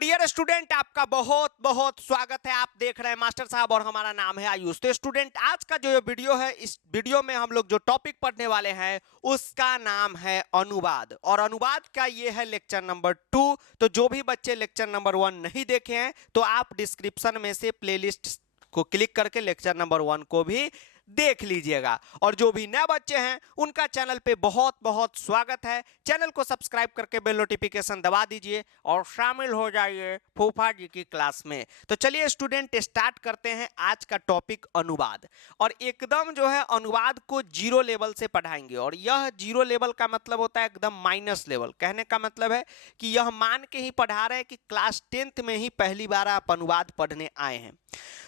Dear student, आपका बहुत बहुत स्वागत है। आप देख रहे हैं मास्टर साहब और हमारा नाम है आयुष। तो स्टूडेंट, आज का जो ये वीडियो है, इस वीडियो में हम लोग जो टॉपिक पढ़ने वाले हैं उसका नाम है अनुवाद। और अनुवाद का ये है लेक्चर नंबर 2। तो जो भी बच्चे लेक्चर नंबर 1 नहीं देखे हैं तो आप डिस्क्रिप्शन में से प्लेलिस्ट को क्लिक करके लेक्चर नंबर 1 को भी देख लीजिएगा। और जो भी नए बच्चे हैं उनका चैनल पे बहुत बहुत स्वागत है। चैनल को सब्सक्राइब करके बेल नोटिफिकेशन दबा दीजिए और शामिल हो जाइए फूफा जी की क्लास में। तो चलिए स्टूडेंट, स्टार्ट करते हैं आज का टॉपिक अनुवाद। और एकदम जो है अनुवाद को जीरो लेवल से पढ़ाएंगे। और यह जीरो लेवल का मतलब होता है एकदम माइनस लेवल। कहने का मतलब है कि यह मान के ही पढ़ा रहे हैं कि क्लास 10th में ही पहली बार आप अनुवाद पढ़ने आए हैं।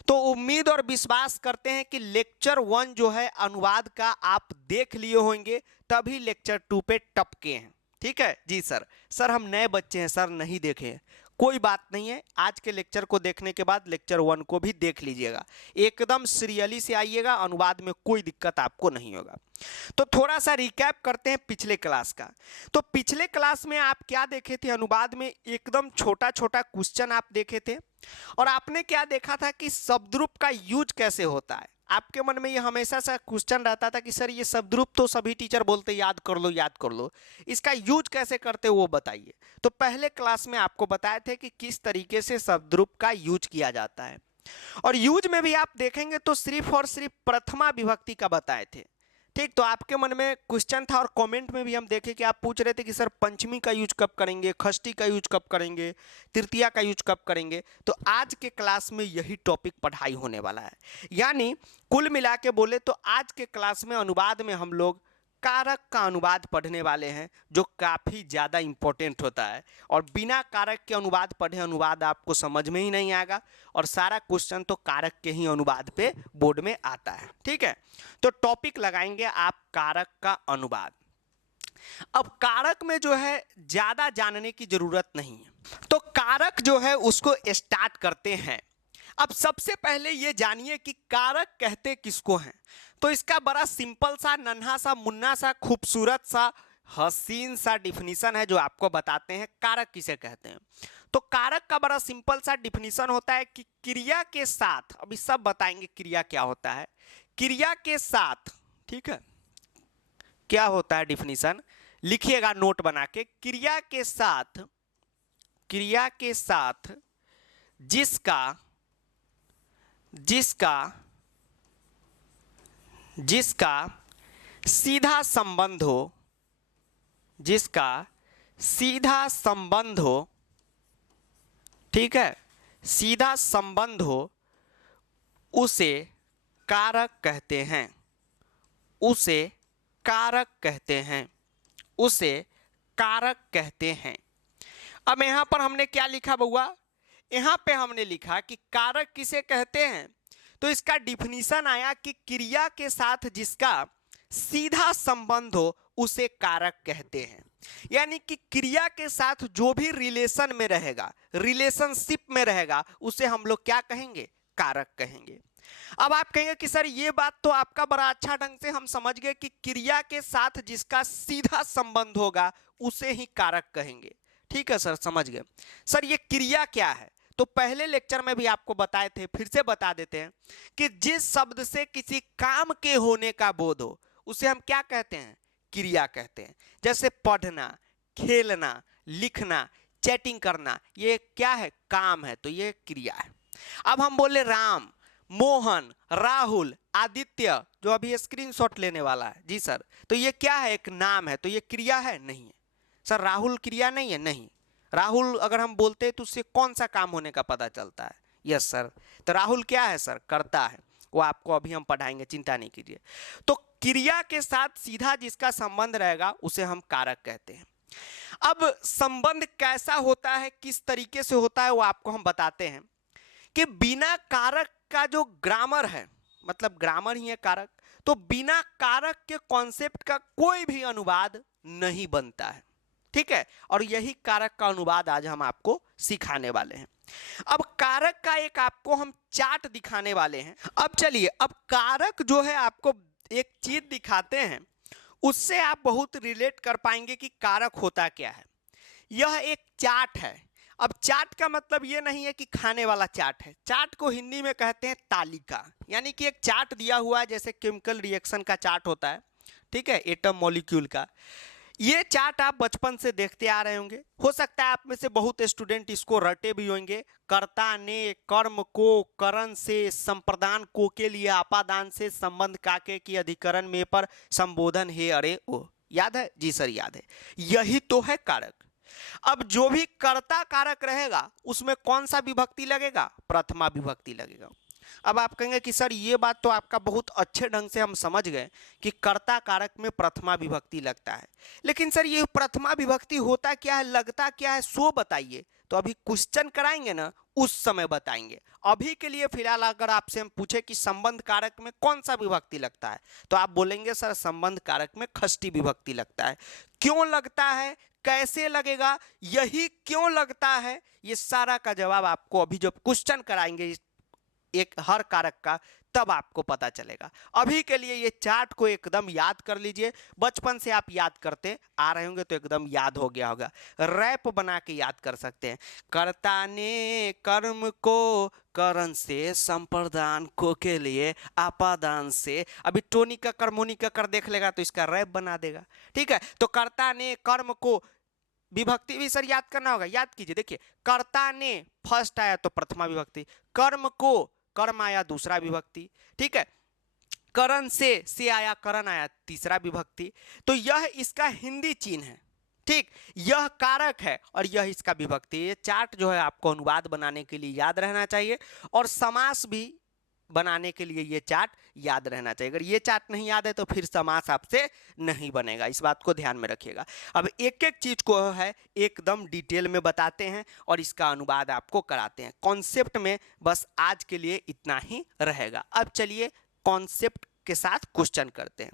तो उम्मीद और विश्वास करते हैं कि लेक्चर 1 जो है अनुवाद का आप देख लिए होंगे, तभी लेक्चर 2 पे टपके हैं। ठीक है जी सर हम नए बच्चे हैं सर, नहीं देखे हैं। कोई बात नहीं है, आज के लेक्चर को देखने के बाद लेक्चर 1 को भी देख लीजिएगा। एकदम सीरियली से आइएगा, अनुवाद में कोई दिक्कत आपको नहीं होगा। तो थोड़ा सा रिकैप करते हैं पिछले क्लास का। तो पिछले क्लास में आप क्या देखे थे? अनुवाद में एकदम छोटा छोटा क्वेश्चन आप देखे थे। और आपने क्या देखा था कि शब्दरूप का यूज कैसे होता है। आपके मन में ये हमेशा सा क्वेश्चन रहता था कि सर ये शब्दरूप तो सभी टीचर बोलते याद कर लो याद कर लो, इसका यूज कैसे करते वो बताइए। तो पहले क्लास में आपको बताए थे कि किस तरीके से शब्दरूप का यूज किया जाता है। और यूज में भी आप देखेंगे तो सिर्फ और सिर्फ प्रथमा विभक्ति का बताए थे। ठीक, तो आपके मन में क्वेश्चन था और कमेंट में भी हम देखे कि आप पूछ रहे थे कि सर पंचमी का यूज कब करेंगे, षष्ठी का यूज कब करेंगे, तृतीया का यूज कब करेंगे। तो आज के क्लास में यही टॉपिक पढ़ाई होने वाला है। यानी कुल मिला के बोले तो आज के क्लास में अनुवाद में हम लोग कारक का अनुवाद पढ़ने वाले हैं, जो काफ़ी ज़्यादा इंपॉर्टेंट होता है। और बिना कारक के अनुवाद पढ़े अनुवाद आपको समझ में ही नहीं आएगा। और सारा क्वेश्चन तो कारक के ही अनुवाद पे बोर्ड में आता है। ठीक है, तो टॉपिक लगाएंगे आप कारक का अनुवाद। अब कारक में जो है ज़्यादा जानने की ज़रूरत नहीं है, तो कारक जो है उसको स्टार्ट करते हैं। अब सबसे पहले ये जानिए कि कारक कहते किसको हैं। तो इसका बड़ा सिंपल सा, नन्हा सा, मुन्ना सा, खूबसूरत सा, हसीन सा डिफिनीशन है जो आपको बताते हैं कारक किसे कहते हैं। तो कारक का बड़ा सिंपल सा डिफिनीशन होता है कि क्रिया के साथ, अभी सब बताएंगे क्रिया क्या होता है। क्रिया के साथ, ठीक है, क्या होता है डिफिनीशन, लिखिएगा नोट बना के। क्रिया के साथ जिसका सीधा संबंध हो, ठीक है, सीधा संबंध हो, उसे कारक कहते हैं। अब यहां पर हमने क्या लिखा बउआ? यहां पे हमने लिखा कि कारक किसे कहते हैं। तो इसका डिफिनीशन आया कि क्रिया के साथ जिसका सीधा संबंध हो उसे कारक कहते हैं। यानी कि क्रिया के साथ जो भी रिलेशन में रहेगा, रिलेशनशिप में रहेगा, उसे हम लोग क्या कहेंगे? कारक कहेंगे। अब आप कहेंगे कि सर ये बात तो आपका बड़ा अच्छा ढंग से हम समझ गए कि क्रिया के साथ जिसका सीधा संबंध होगा उसे ही कारक कहेंगे। ठीक है सर, समझ गए। सर ये क्रिया क्या है? तो पहले लेक्चर में भी आपको बताए थे, फिर से बता देते हैं कि जिस शब्द से किसी काम के होने का बोध हो उसे हम क्या कहते हैं? क्रिया कहते हैं। जैसे पढ़ना, खेलना, लिखना, चैटिंग करना, ये क्या है? काम है, तो ये क्रिया है। अब हम बोले राम, मोहन, राहुल, आदित्य, जो अभी स्क्रीनशॉट लेने वाला है, जी सर, तो ये क्या है? एक नाम है, तो ये क्रिया है? नहीं है। सर राहुल क्रिया नहीं है? नहीं। राहुल अगर हम बोलते हैं तो उससे कौन सा काम होने का पता चलता है? Yes sir. तो राहुल क्या है सर? करता है। वो आपको अभी हम पढ़ाएंगे, चिंता नहीं कीजिए। तो क्रिया के साथ सीधा जिसका संबंध रहेगा उसे हम कारक कहते हैं। अब संबंध कैसा होता है, किस तरीके से होता है, वो आपको हम बताते हैं कि बिना कारक का जो ग्रामर है, मतलब ग्रामर ही है कारक, तो बिना कारक के कॉन्सेप्ट का कोई भी अनुवाद नहीं बनता है। ठीक है, और यही कारक का अनुवाद आज हम आपको सिखाने वाले हैं। अब कारक का एक आपको हम चार्ट दिखाने वाले हैं। अब चलिए, अब कारक जो है आपको एक चीज दिखाते हैं, उससे आप बहुत रिलेट कर पाएंगे कि कारक होता क्या है। यह एक चार्ट है। अब चाट का मतलब ये नहीं है कि खाने वाला चाट है, चाट को हिंदी में कहते हैं तालिका, यानी कि एक चाट दिया हुआ है, जैसे केमिकल रिएक्शन का चाट होता है, ठीक है, एटम मॉलिक्यूल का। ये चार्ट आप बचपन से देखते आ रहे होंगे, हो सकता है आप में से बहुत स्टूडेंट इसको रटे भी होंगे। कर्ता ने कर्म को करण से संप्रदान को के लिए आपादान से संबंध काके की अधिकरण में पर संबोधन है, अरे ओ याद है जी सर, याद है, यही तो है कारक। अब जो भी कर्ता कारक रहेगा उसमें कौन सा विभक्ति लगेगा, प्रथमा विभक्ति लगेगा। अब आप कहेंगे कि सर ये बात तो आपका बहुत अच्छे ढंग से हम समझ गए कि कर्ता कारक में प्रथमा विभक्ति लगता है, लेकिन सर ये प्रथमा विभक्ति होता क्या है, लगता क्या है, सो बताइए। तो अभी क्वेश्चन कराएंगे ना, उस समय बताएंगे। अभी के लिए फिलहाल अगर आपसे हम पूछे कि संबंध कारक में कौन सा विभक्ति लगता है, तो आप बोलेंगे सर संबंध कारक में षष्ठी विभक्ति लगता है। क्यों लगता है, कैसे लगेगा, यही क्यों लगता है, ये सारा का जवाब आपको अभी जब क्वेश्चन कराएंगे एक हर कारक का, तब आपको पता चलेगा। अभी के लिए ये चार्ट को एकदम याद कर लीजिए, बचपन से आप याद करते आ रहे होंगे तो एकदम याद हो गया होगा, रैप बना के याद कर सकते हैं। कर्ता ने कर्म को करण से संप्रदान को के लिए आपादान से, अभी टोनी का कर मोनी का कर देख लेगा तो इसका रैप बना देगा, ठीक है। तो कर्ता ने कर्म को, विभक्ति भी सर याद करना होगा, याद कीजिए, देखिए कर्ता ने फर्स्ट आया तो प्रथमा विभक्ति, कर्म को कर्म आया दूसरा विभक्ति, ठीक है, करण से आया करण आया तीसरा विभक्ति। तो यह इसका हिंदी चिन्ह है, ठीक, यह कारक है और यह इसका विभक्ति। ये चार्ट जो है आपको अनुवाद बनाने के लिए याद रहना चाहिए और समास भी बनाने के लिए ये चार्ट याद रहना चाहिए। अगर ये चार्ट नहीं याद है तो फिर समास आपसे नहीं बनेगा, इस बात को ध्यान में रखिएगा। अब एक एक चीज को है एकदम डिटेल में बताते हैं और इसका अनुवाद आपको कराते हैं। कॉन्सेप्ट में बस आज के लिए इतना ही रहेगा। अब चलिए कॉन्सेप्ट के साथ क्वेश्चन करते हैं।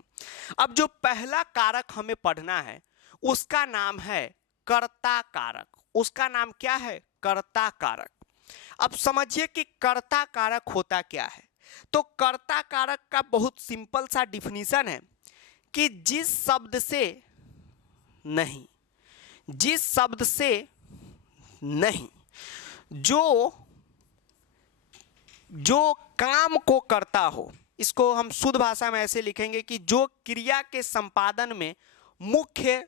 अब जो पहला कारक हमें पढ़ना है उसका नाम है कर्ता कारक। उसका नाम क्या है, कर्ता कारक। अब समझिए कि कर्ता कारक होता क्या है। तो कर्ता कारक का बहुत सिंपल सा डिफिनीशन है कि जिस शब्द से नहीं, जिस शब्द से नहीं, जो काम को करता हो, इसको हम शुद्ध भाषा में ऐसे लिखेंगे कि जो क्रिया के संपादन में मुख्य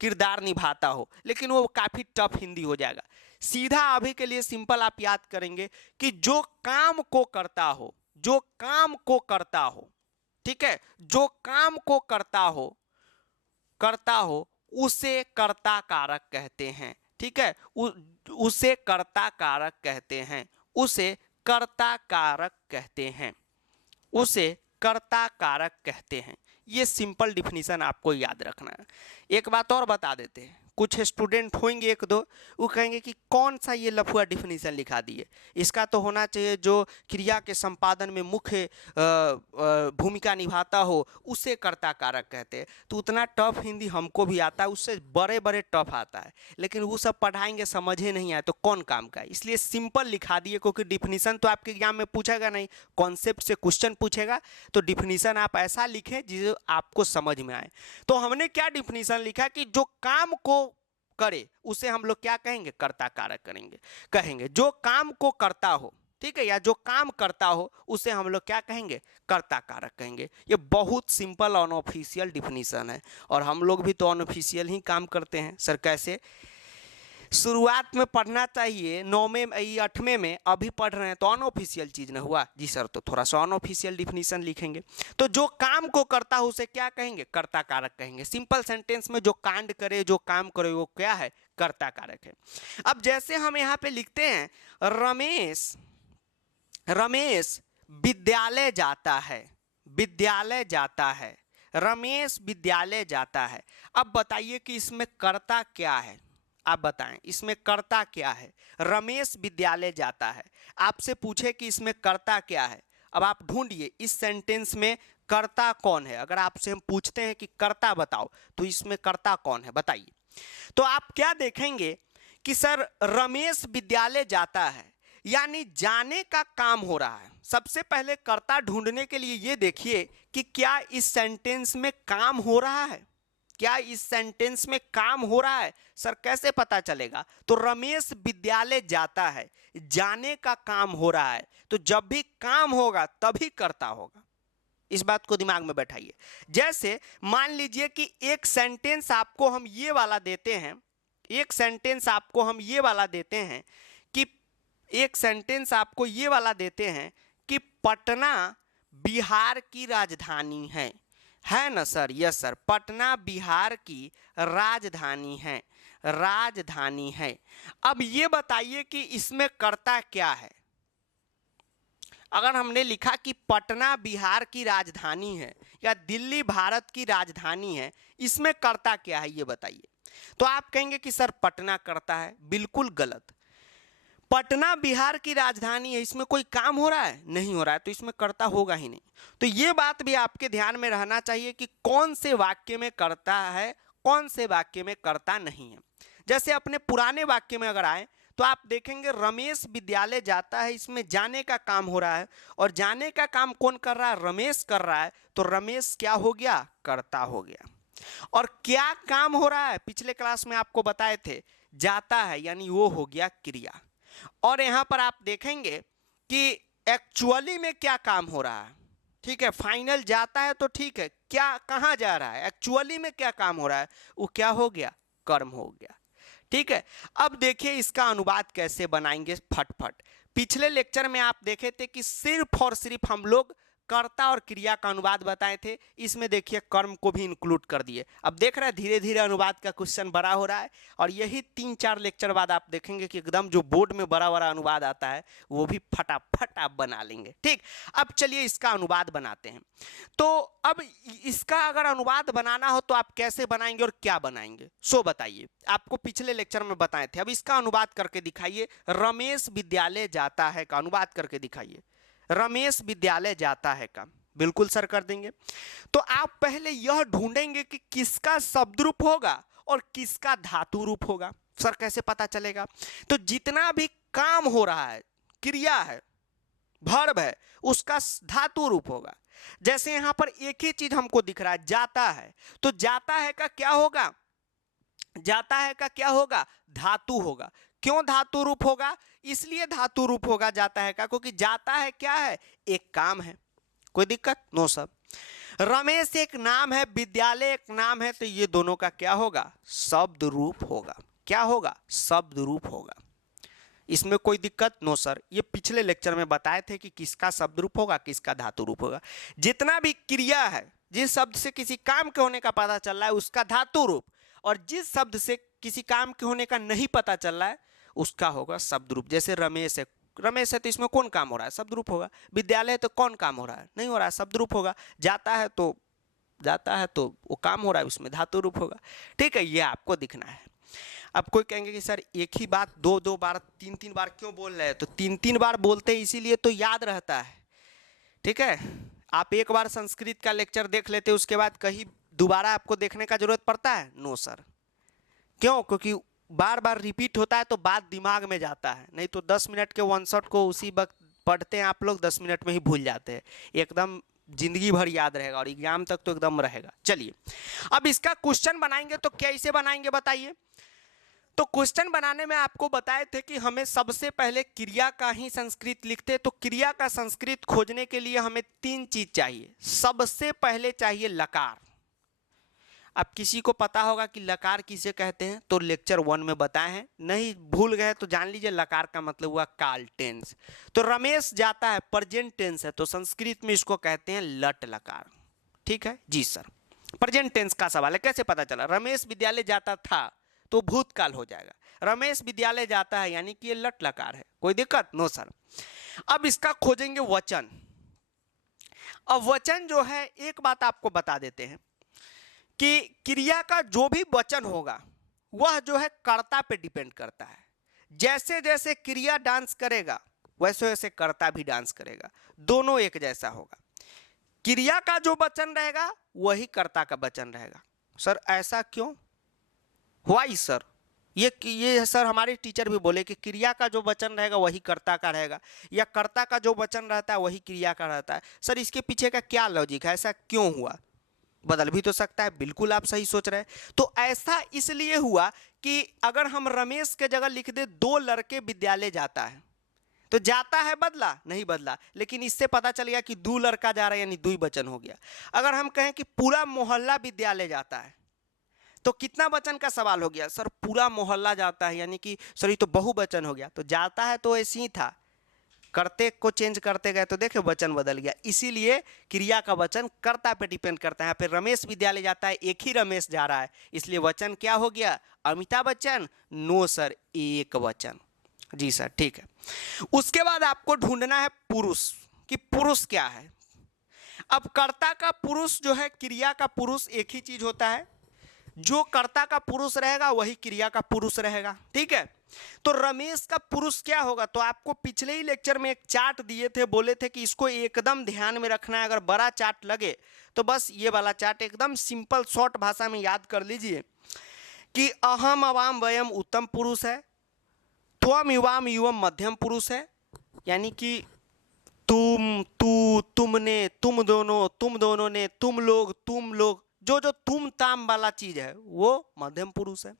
किरदार निभाता हो, लेकिन वो काफी टफ हिंदी हो जाएगा। सीधा अभी के लिए सिंपल आप याद करेंगे कि जो काम को करता हो, जो काम को करता हो, ठीक है, जो काम को करता हो उसे कर्ता कारक कहते हैं, ठीक है, उसे कर्ता कारक कहते हैं, उसे कर्ता कारक कहते हैं, उसे कर्ता कारक कहते हैं। ये सिंपल डिफिनीशन आपको याद रखना है। एक बात और बता देते हैं, कुछ स्टूडेंट होंगे एक दो, वो कहेंगे कि कौन सा ये लफुआ डिफिनीशन लिखा दिए, इसका तो होना चाहिए जो क्रिया के संपादन में मुख्य भूमिका निभाता हो उसे कर्ता कारक कहते हैं। तो उतना टफ हिंदी हमको भी आता है, उससे बड़े बड़े टफ आता है, लेकिन वो सब पढ़ाएंगे समझे नहीं आए तो कौन काम का है। इसलिए सिंपल लिखा दिए, क्योंकि डिफिनीशन तो आपके एग्जाम में पूछेगा नहीं, कॉन्सेप्ट से क्वेश्चन पूछेगा, तो डिफिनीशन आप ऐसा लिखें जिसे आपको समझ में आए। तो हमने क्या डिफिनीशन लिखा कि जो काम को करे उसे हम लोग क्या कहेंगे, कर्ता कारक कहेंगे। जो काम को करता हो, ठीक है, या जो काम करता हो उसे हम लोग क्या कहेंगे, कर्ता कारक कहेंगे। ये बहुत सिंपल अनऑफिशियल डिफिनीशन है और हम लोग भी तो अनऑफिशियल ही काम करते हैं। सर कैसे, शुरुआत में पढ़ना चाहिए 9वें 8वें में, अभी पढ़ रहे हैं तो अनऑफिशियल चीज ना हुआ जी सर, तो थोड़ा सा अनऑफिशियल डिफिनीशन लिखेंगे। तो जो काम को करता हो उसे क्या कहेंगे, कर्ता कारक कहेंगे। सिंपल सेंटेंस में जो कांड करे, जो काम करे, वो क्या है, कर्ता कारक है। अब जैसे हम यहाँ पे लिखते हैं रमेश विद्यालय जाता है, विद्यालय जाता है, रमेश विद्यालय जाता है। अब बताइए कि इसमें कर्ता क्या है, आप बताएं इसमें कर्ता क्या है। रमेश विद्यालय जाता है, आपसे पूछे कि इसमें कर्ता क्या है, अब आप ढूंढिए इस सेंटेंस में कर्ता कौन है। अगर आपसे हम पूछते हैं कि कर्ता बताओ तो इसमें कर्ता कौन है, बताइए। तो आप क्या देखेंगे कि सर रमेश विद्यालय जाता है, यानी जाने का काम हो रहा है। सबसे पहले कर्ता ढूंढने के लिए ये देखिए कि क्या इस सेंटेंस में काम हो रहा है, क्या इस सेंटेंस में काम हो रहा है। सर कैसे पता चलेगा? तो रमेश विद्यालय जाता है, जाने का काम हो रहा है, तो जब भी काम होगा तभी कर्ता होगा। इस बात को दिमाग में बैठाइए। जैसे मान लीजिए कि एक सेंटेंस आपको हम ये वाला देते हैं, एक सेंटेंस आपको हम ये वाला देते हैं कि एक सेंटेंस आपको ये वाला देते हैं कि पटना बिहार की राजधानी है ना sir? Yes sir, Patna Bihar की राजधानी है, राजधानी है। अब ये बताइए कि इसमें कर्ता क्या है? अगर हमने लिखा कि पटना बिहार की राजधानी है या दिल्ली भारत की राजधानी है, इसमें कर्ता क्या है ये बताइए। तो आप कहेंगे कि सर पटना कर्ता है। बिल्कुल गलत। पटना बिहार की राजधानी है, इसमें कोई काम हो रहा है? नहीं हो रहा है, तो इसमें कर्ता होगा ही नहीं। तो ये बात भी आपके ध्यान में रहना चाहिए कि कौन से वाक्य में कर्ता है, कौन से वाक्य में कर्ता नहीं है। जैसे अपने पुराने वाक्य में अगर आए तो आप देखेंगे रमेश विद्यालय जाता है, इसमें जाने का काम हो रहा है, और जाने का काम कौन कर रहा है? रमेश कर रहा है। तो रमेश क्या हो गया? कर्ता हो गया। और क्या काम हो रहा है? पिछले क्लास में आपको बताए थे, जाता है, यानी वो हो गया क्रिया। और यहां पर आप देखेंगे कि एक्चुअली में क्या काम हो रहा है। ठीक है, फाइनल जाता है तो ठीक है, क्या कहां जा रहा है? एक्चुअली में क्या काम हो रहा है? वो क्या हो गया? कर्म हो गया। ठीक है, अब देखिए इसका अनुवाद कैसे बनाएंगे फटफट। पिछले लेक्चर में आप देखे थे कि सिर्फ और सिर्फ हम लोग कर्ता और क्रिया का अनुवाद बताए थे, इसमें देखिए कर्म को भी इंक्लूड कर दिए। अब देख रहे हैं धीरे धीरे अनुवाद का क्वेश्चन बड़ा हो रहा है, और यही 3-4 लेक्चर बाद आप देखेंगे कि एकदम जो बोर्ड में बड़ा बड़ा अनुवाद आता है वो भी फटाफट आप बना लेंगे। ठीक, अब चलिए इसका अनुवाद बनाते हैं। तो अब इसका अगर अनुवाद बनाना हो तो आप कैसे बनाएंगे और क्या बनाएंगे, सो बताइए। आपको पिछले लेक्चर में बताए थे, अब इसका अनुवाद करके दिखाइए। रमेश विद्यालय जाता है का अनुवाद करके दिखाइए। रमेश विद्यालय जाता है का बिल्कुल सर कर देंगे। तो आप पहले यह ढूंढेंगे कि किसका शब्द रूप होगा और किसका धातु रूप होगा। सर कैसे पता चलेगा? तो जितना भी काम हो रहा है, क्रिया है, वर्ब है, उसका धातु रूप होगा। जैसे यहां पर एक ही चीज हमको दिख रहा है, जाता है, तो जाता है का क्या होगा? जाता है का क्या होगा? धातु होगा। क्यों धातु रूप होगा? इसलिए धातु रूप होगा जाता है का, क्योंकि जाता है क्या है? एक काम है। कोई दिक्कत? No sir. रमेश एक नाम है, विद्यालय एक नाम है, तो ये दोनों का क्या होगा? शब्द रूप होगा। क्या होगा? शब्द रूप होगा। इसमें कोई दिक्कत? No sir. ये पिछले लेक्चर में बताए थे कि किसका शब्द रूप होगा, किसका धातु रूप होगा। जितना भी क्रिया है, जिस शब्द से किसी काम के होने का पता चल रहा है उसका धातु रूप, और जिस शब्द से किसी काम के होने का नहीं पता चल रहा है उसका होगा शब्द रूप। जैसे रमेश है, रमेश है तो इसमें कौन काम हो रहा है? शब्द रूप होगा। विद्यालय है तो कौन काम हो रहा है? नहीं हो रहा है, शब्द रूप होगा। जाता है तो वो काम हो रहा है, उसमें धातु रूप होगा। ठीक है, ये आपको दिखना है। अब कोई कहेंगे कि सर एक ही बात 2-2 बार 3-3 बार क्यों बोल रहे हैं? तो 3-3 बार बोलते हैं इसीलिए तो याद रहता है। ठीक है, आप एक बार संस्कृत का लेक्चर देख लेते, उसके बाद कहीं दोबारा आपको देखने का जरूरत पड़ता है? No sir. क्यों? क्योंकि बार बार रिपीट होता है तो बात दिमाग में जाता है, नहीं तो 10 मिनट के वन शॉट को उसी वक्त पढ़ते हैं आप लोग, 10 मिनट में ही भूल जाते हैं। एकदम जिंदगी भर याद रहेगा और एग्जाम तक तो एकदम रहेगा। चलिए अब इसका क्वेश्चन बनाएंगे तो कैसे बनाएंगे बताइए। तो क्वेश्चन बनाने में आपको बताए थे कि हमें सबसे पहले क्रिया का ही संस्कृत लिखते, तो क्रिया का संस्कृत खोजने के लिए हमें 3 चीज चाहिए। सबसे पहले चाहिए लकार। अब किसी को पता होगा कि लकार किसे कहते हैं, तो लेक्चर 1 में बताए हैं, नहीं भूल गए तो जान लीजिए लकार का मतलब हुआ काल टेंस। तो रमेश जाता है प्रेजेंट टेंस है, तो संस्कृत में इसको कहते हैं लट लकार। ठीक है जी सर, प्रेजेंट टेंस का सवाल है, कैसे पता चला? रमेश विद्यालय जाता था तो भूतकाल हो जाएगा, रमेश विद्यालय जाता है यानी कि ये लट लकार है। कोई दिक्कत? No sir. अब इसका खोजेंगे वचन। अब वचन जो है, एक बात आपको बता देते हैं कि क्रिया का जो भी वचन होगा वह जो है कर्ता पे डिपेंड करता है। जैसे जैसे क्रिया डांस करेगा वैसे वैसे कर्ता भी डांस करेगा, दोनों एक जैसा होगा। क्रिया का जो वचन रहेगा वही कर्ता का वचन रहेगा। सर ऐसा क्यों? Why sir? ये सर हमारे टीचर भी बोले कि क्रिया का जो वचन रहेगा वही कर्ता का रहेगा, या कर्ता का जो वचन रहता है वही क्रिया का रहता है। सर इसके पीछे का क्या लॉजिक है, ऐसा क्यों हुआ? बदल भी तो सकता है। बिल्कुल आप सही सोच रहे हैं। तो ऐसा इसलिए हुआ कि अगर हम रमेश के जगह लिख दे 2 लड़के विद्यालय जाता है, तो जाता है बदला नहीं बदला, लेकिन इससे पता चल गया कि 2 लड़का जा रहा है यानी द्विवचन हो गया। अगर हम कहें कि पूरा मोहल्ला विद्यालय जाता है, तो कितना वचन का सवाल हो गया? सर पूरा मोहल्ला जाता है यानी कि सर ये तो बहुवचन हो गया। तो जाता है तो ऐसे ही था, करते को चेंज करते गए तो देखे वचन बदल गया। इसीलिए क्रिया का वचन कर्ता पे डिपेंड करता है। फिर रमेश विद्यालय जाता है, एक ही रमेश जा रहा है, इसलिए वचन क्या हो गया? अमिताभ बच्चन? नो सर, एक वचन। जी सर ठीक है। उसके बाद आपको ढूंढना है पुरुष, कि पुरुष क्या है। अब कर्ता का पुरुष जो है, क्रिया का पुरुष एक ही चीज होता है, जो कर्ता का पुरुष रहेगा वही क्रिया का पुरुष रहेगा। ठीक है, तो रमेश का पुरुष क्या होगा? तो आपको पिछले ही लेक्चर में एक चार्ट दिए थे, बोले थे कि इसको एकदम ध्यान में रखना है। अगर बड़ा चार्ट लगे तो बस ये वाला चार्ट एकदम सिंपल शॉर्ट भाषा में याद कर लीजिए कि अहम अवाम वयम उत्तम पुरुष है, त्वम युवाम युवम मध्यम पुरुष है, यानी कि तुम, तू, तुमने, तुम दोनों ने, तुम लोग, जो जो तुम ताम वाला चीज है वो मध्यम पुरुष है।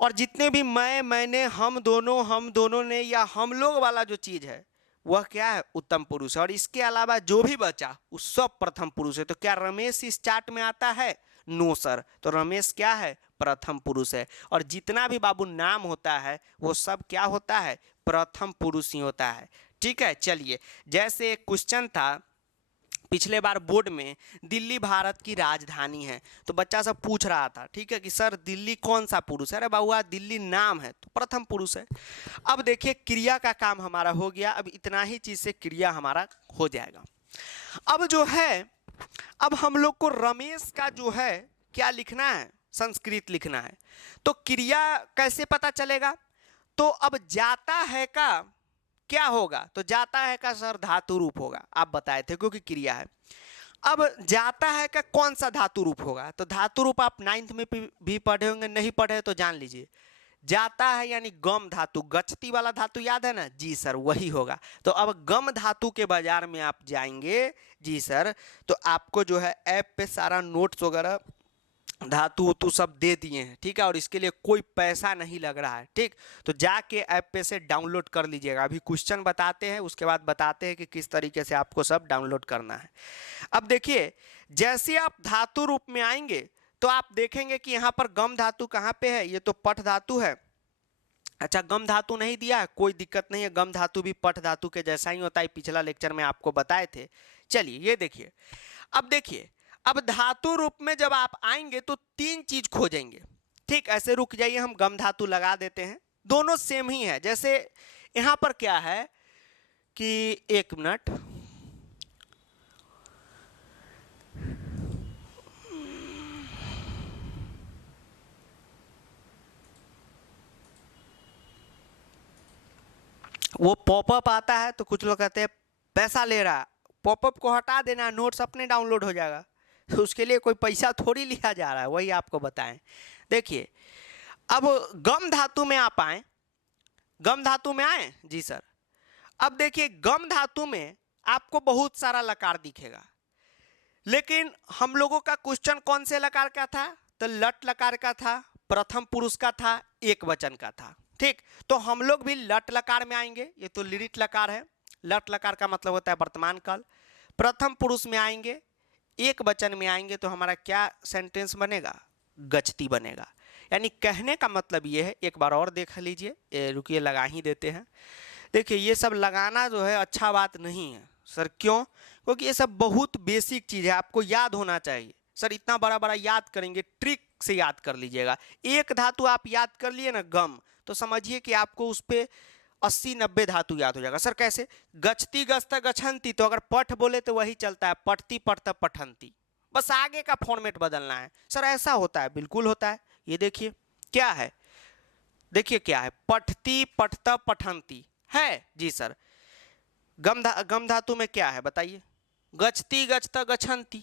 और जितने भी मैं, मैंने, हम दोनों ने या हम लोग वाला जो चीज है वह क्या है? उत्तम पुरुष है। और इसके अलावा जो भी बचा वो सब प्रथम पुरुष है। तो क्या रमेश इस चार्ट में आता है? No sir. तो रमेश क्या है? प्रथम पुरुष है। और जितना भी बाबू नाम होता है वो सब क्या होता है? प्रथम पुरुष ही होता है। ठीक है, चलिए, जैसे एक क्वेश्चन था पिछले बार बोर्ड में, दिल्ली भारत की राजधानी है, तो बच्चा सब पूछ रहा था, ठीक है, कि सर दिल्ली कौन सा पुरुष है? अरे बाबू दिल्ली नाम है तो प्रथम पुरुष है। अब देखिए क्रिया का काम हमारा हो गया, अब इतना ही चीज से क्रिया हमारा हो जाएगा। अब जो है, अब हम लोग को रमेश का जो है क्या लिखना है? संस्कृत लिखना है। तो क्रिया कैसे पता चलेगा? तो अब जाता है का क्या होगा? तो जाता है का सर धातु रूप होगा, आप बताए थे, क्योंकि क्रिया है। अब जाता है का कौन सा धातु रूप होगा? तो धातु रूप आप 9th में भी पढ़े होंगे, नहीं पढ़े तो जान लीजिए। जाता है यानी गम धातु, गच्छति वाला धातु याद है ना? जी सर वही होगा। तो अब गम धातु के बाजार में आप जाएंगे, जी सर, तो आपको जो है ऐप पे सारा नोट्स वगैरह धातु तो सब दे दिए हैं, ठीक है, और इसके लिए कोई पैसा नहीं लग रहा है। ठीक, तो जाके ऐप पे से डाउनलोड कर लीजिएगा। अभी क्वेश्चन बताते हैं, उसके बाद बताते हैं कि किस तरीके से आपको सब डाउनलोड करना है। अब देखिए, जैसे आप धातु रूप में आएंगे तो आप देखेंगे कि यहाँ पर गम धातु कहाँ पे है? ये तो पठ धातु है। अच्छा, गम धातु नहीं दिया है, कोई दिक्कत नहीं है, गम धातु भी पठ धातु के जैसा ही होता है, पिछला लेक्चर में आपको बताए थे। चलिए ये देखिए, अब देखिए, अब धातु रूप में जब आप आएंगे तो 3 चीज खोजेंगे। ठीक, ऐसे रुक जाइए, हम गम धातु लगा देते हैं, दोनों सेम ही है। जैसे यहां पर क्या है कि, एक मिनट, वो पॉपअप आता है तो कुछ लोग कहते हैं पैसा ले रहा है, पॉपअप को हटा देना, नोट्स अपने डाउनलोड हो जाएगा। तो उसके लिए कोई पैसा थोड़ी लिया जा रहा है, वही आपको बताएं। देखिए, अब गम धातु में आप आए, गम धातु में आए, जी सर। अब देखिए गम धातु में आपको बहुत सारा लकार दिखेगा, लेकिन हम लोगों का क्वेश्चन कौन से लकार का था? तो लट लकार का था, प्रथम पुरुष का था, एक वचन का था। ठीक, तो हम लोग भी लट लकार में आएंगे। ये तो लिरिट लकार है, लट लकार का मतलब होता है वर्तमान काल। प्रथम पुरुष में आएंगे, एक वचन में आएंगे, तो हमारा क्या सेंटेंस बनेगा? गच्छति बनेगा। यानी कहने का मतलब ये है, एक बार और देख लीजिए, रुकिए लगा ही देते हैं। देखिए ये सब लगाना जो है अच्छा बात नहीं है सर। क्यों? क्योंकि ये सब बहुत बेसिक चीज़ है, आपको याद होना चाहिए। सर इतना बड़ा बड़ा याद करेंगे, ट्रिक से याद कर लीजिएगा। एक धातु आप याद कर लिए ना, गम, तो समझिए कि आपको उस पर 80-90 धातु याद हो जाएगा। सर कैसे? गच्छति गच्छता गच्छन्ति, तो अगर पठ बोले तो वही चलता है, पठती पठता पठन्ति, बस आगे का फॉर्मेट बदलना है। सर ऐसा होता है? बिल्कुल होता है। ये देखिए क्या है, देखिए क्या है, पठती पठता पठन्ति है, जी सर। गम धातु में क्या है बताइए? गच्छति गच्छता गच्छन्ति,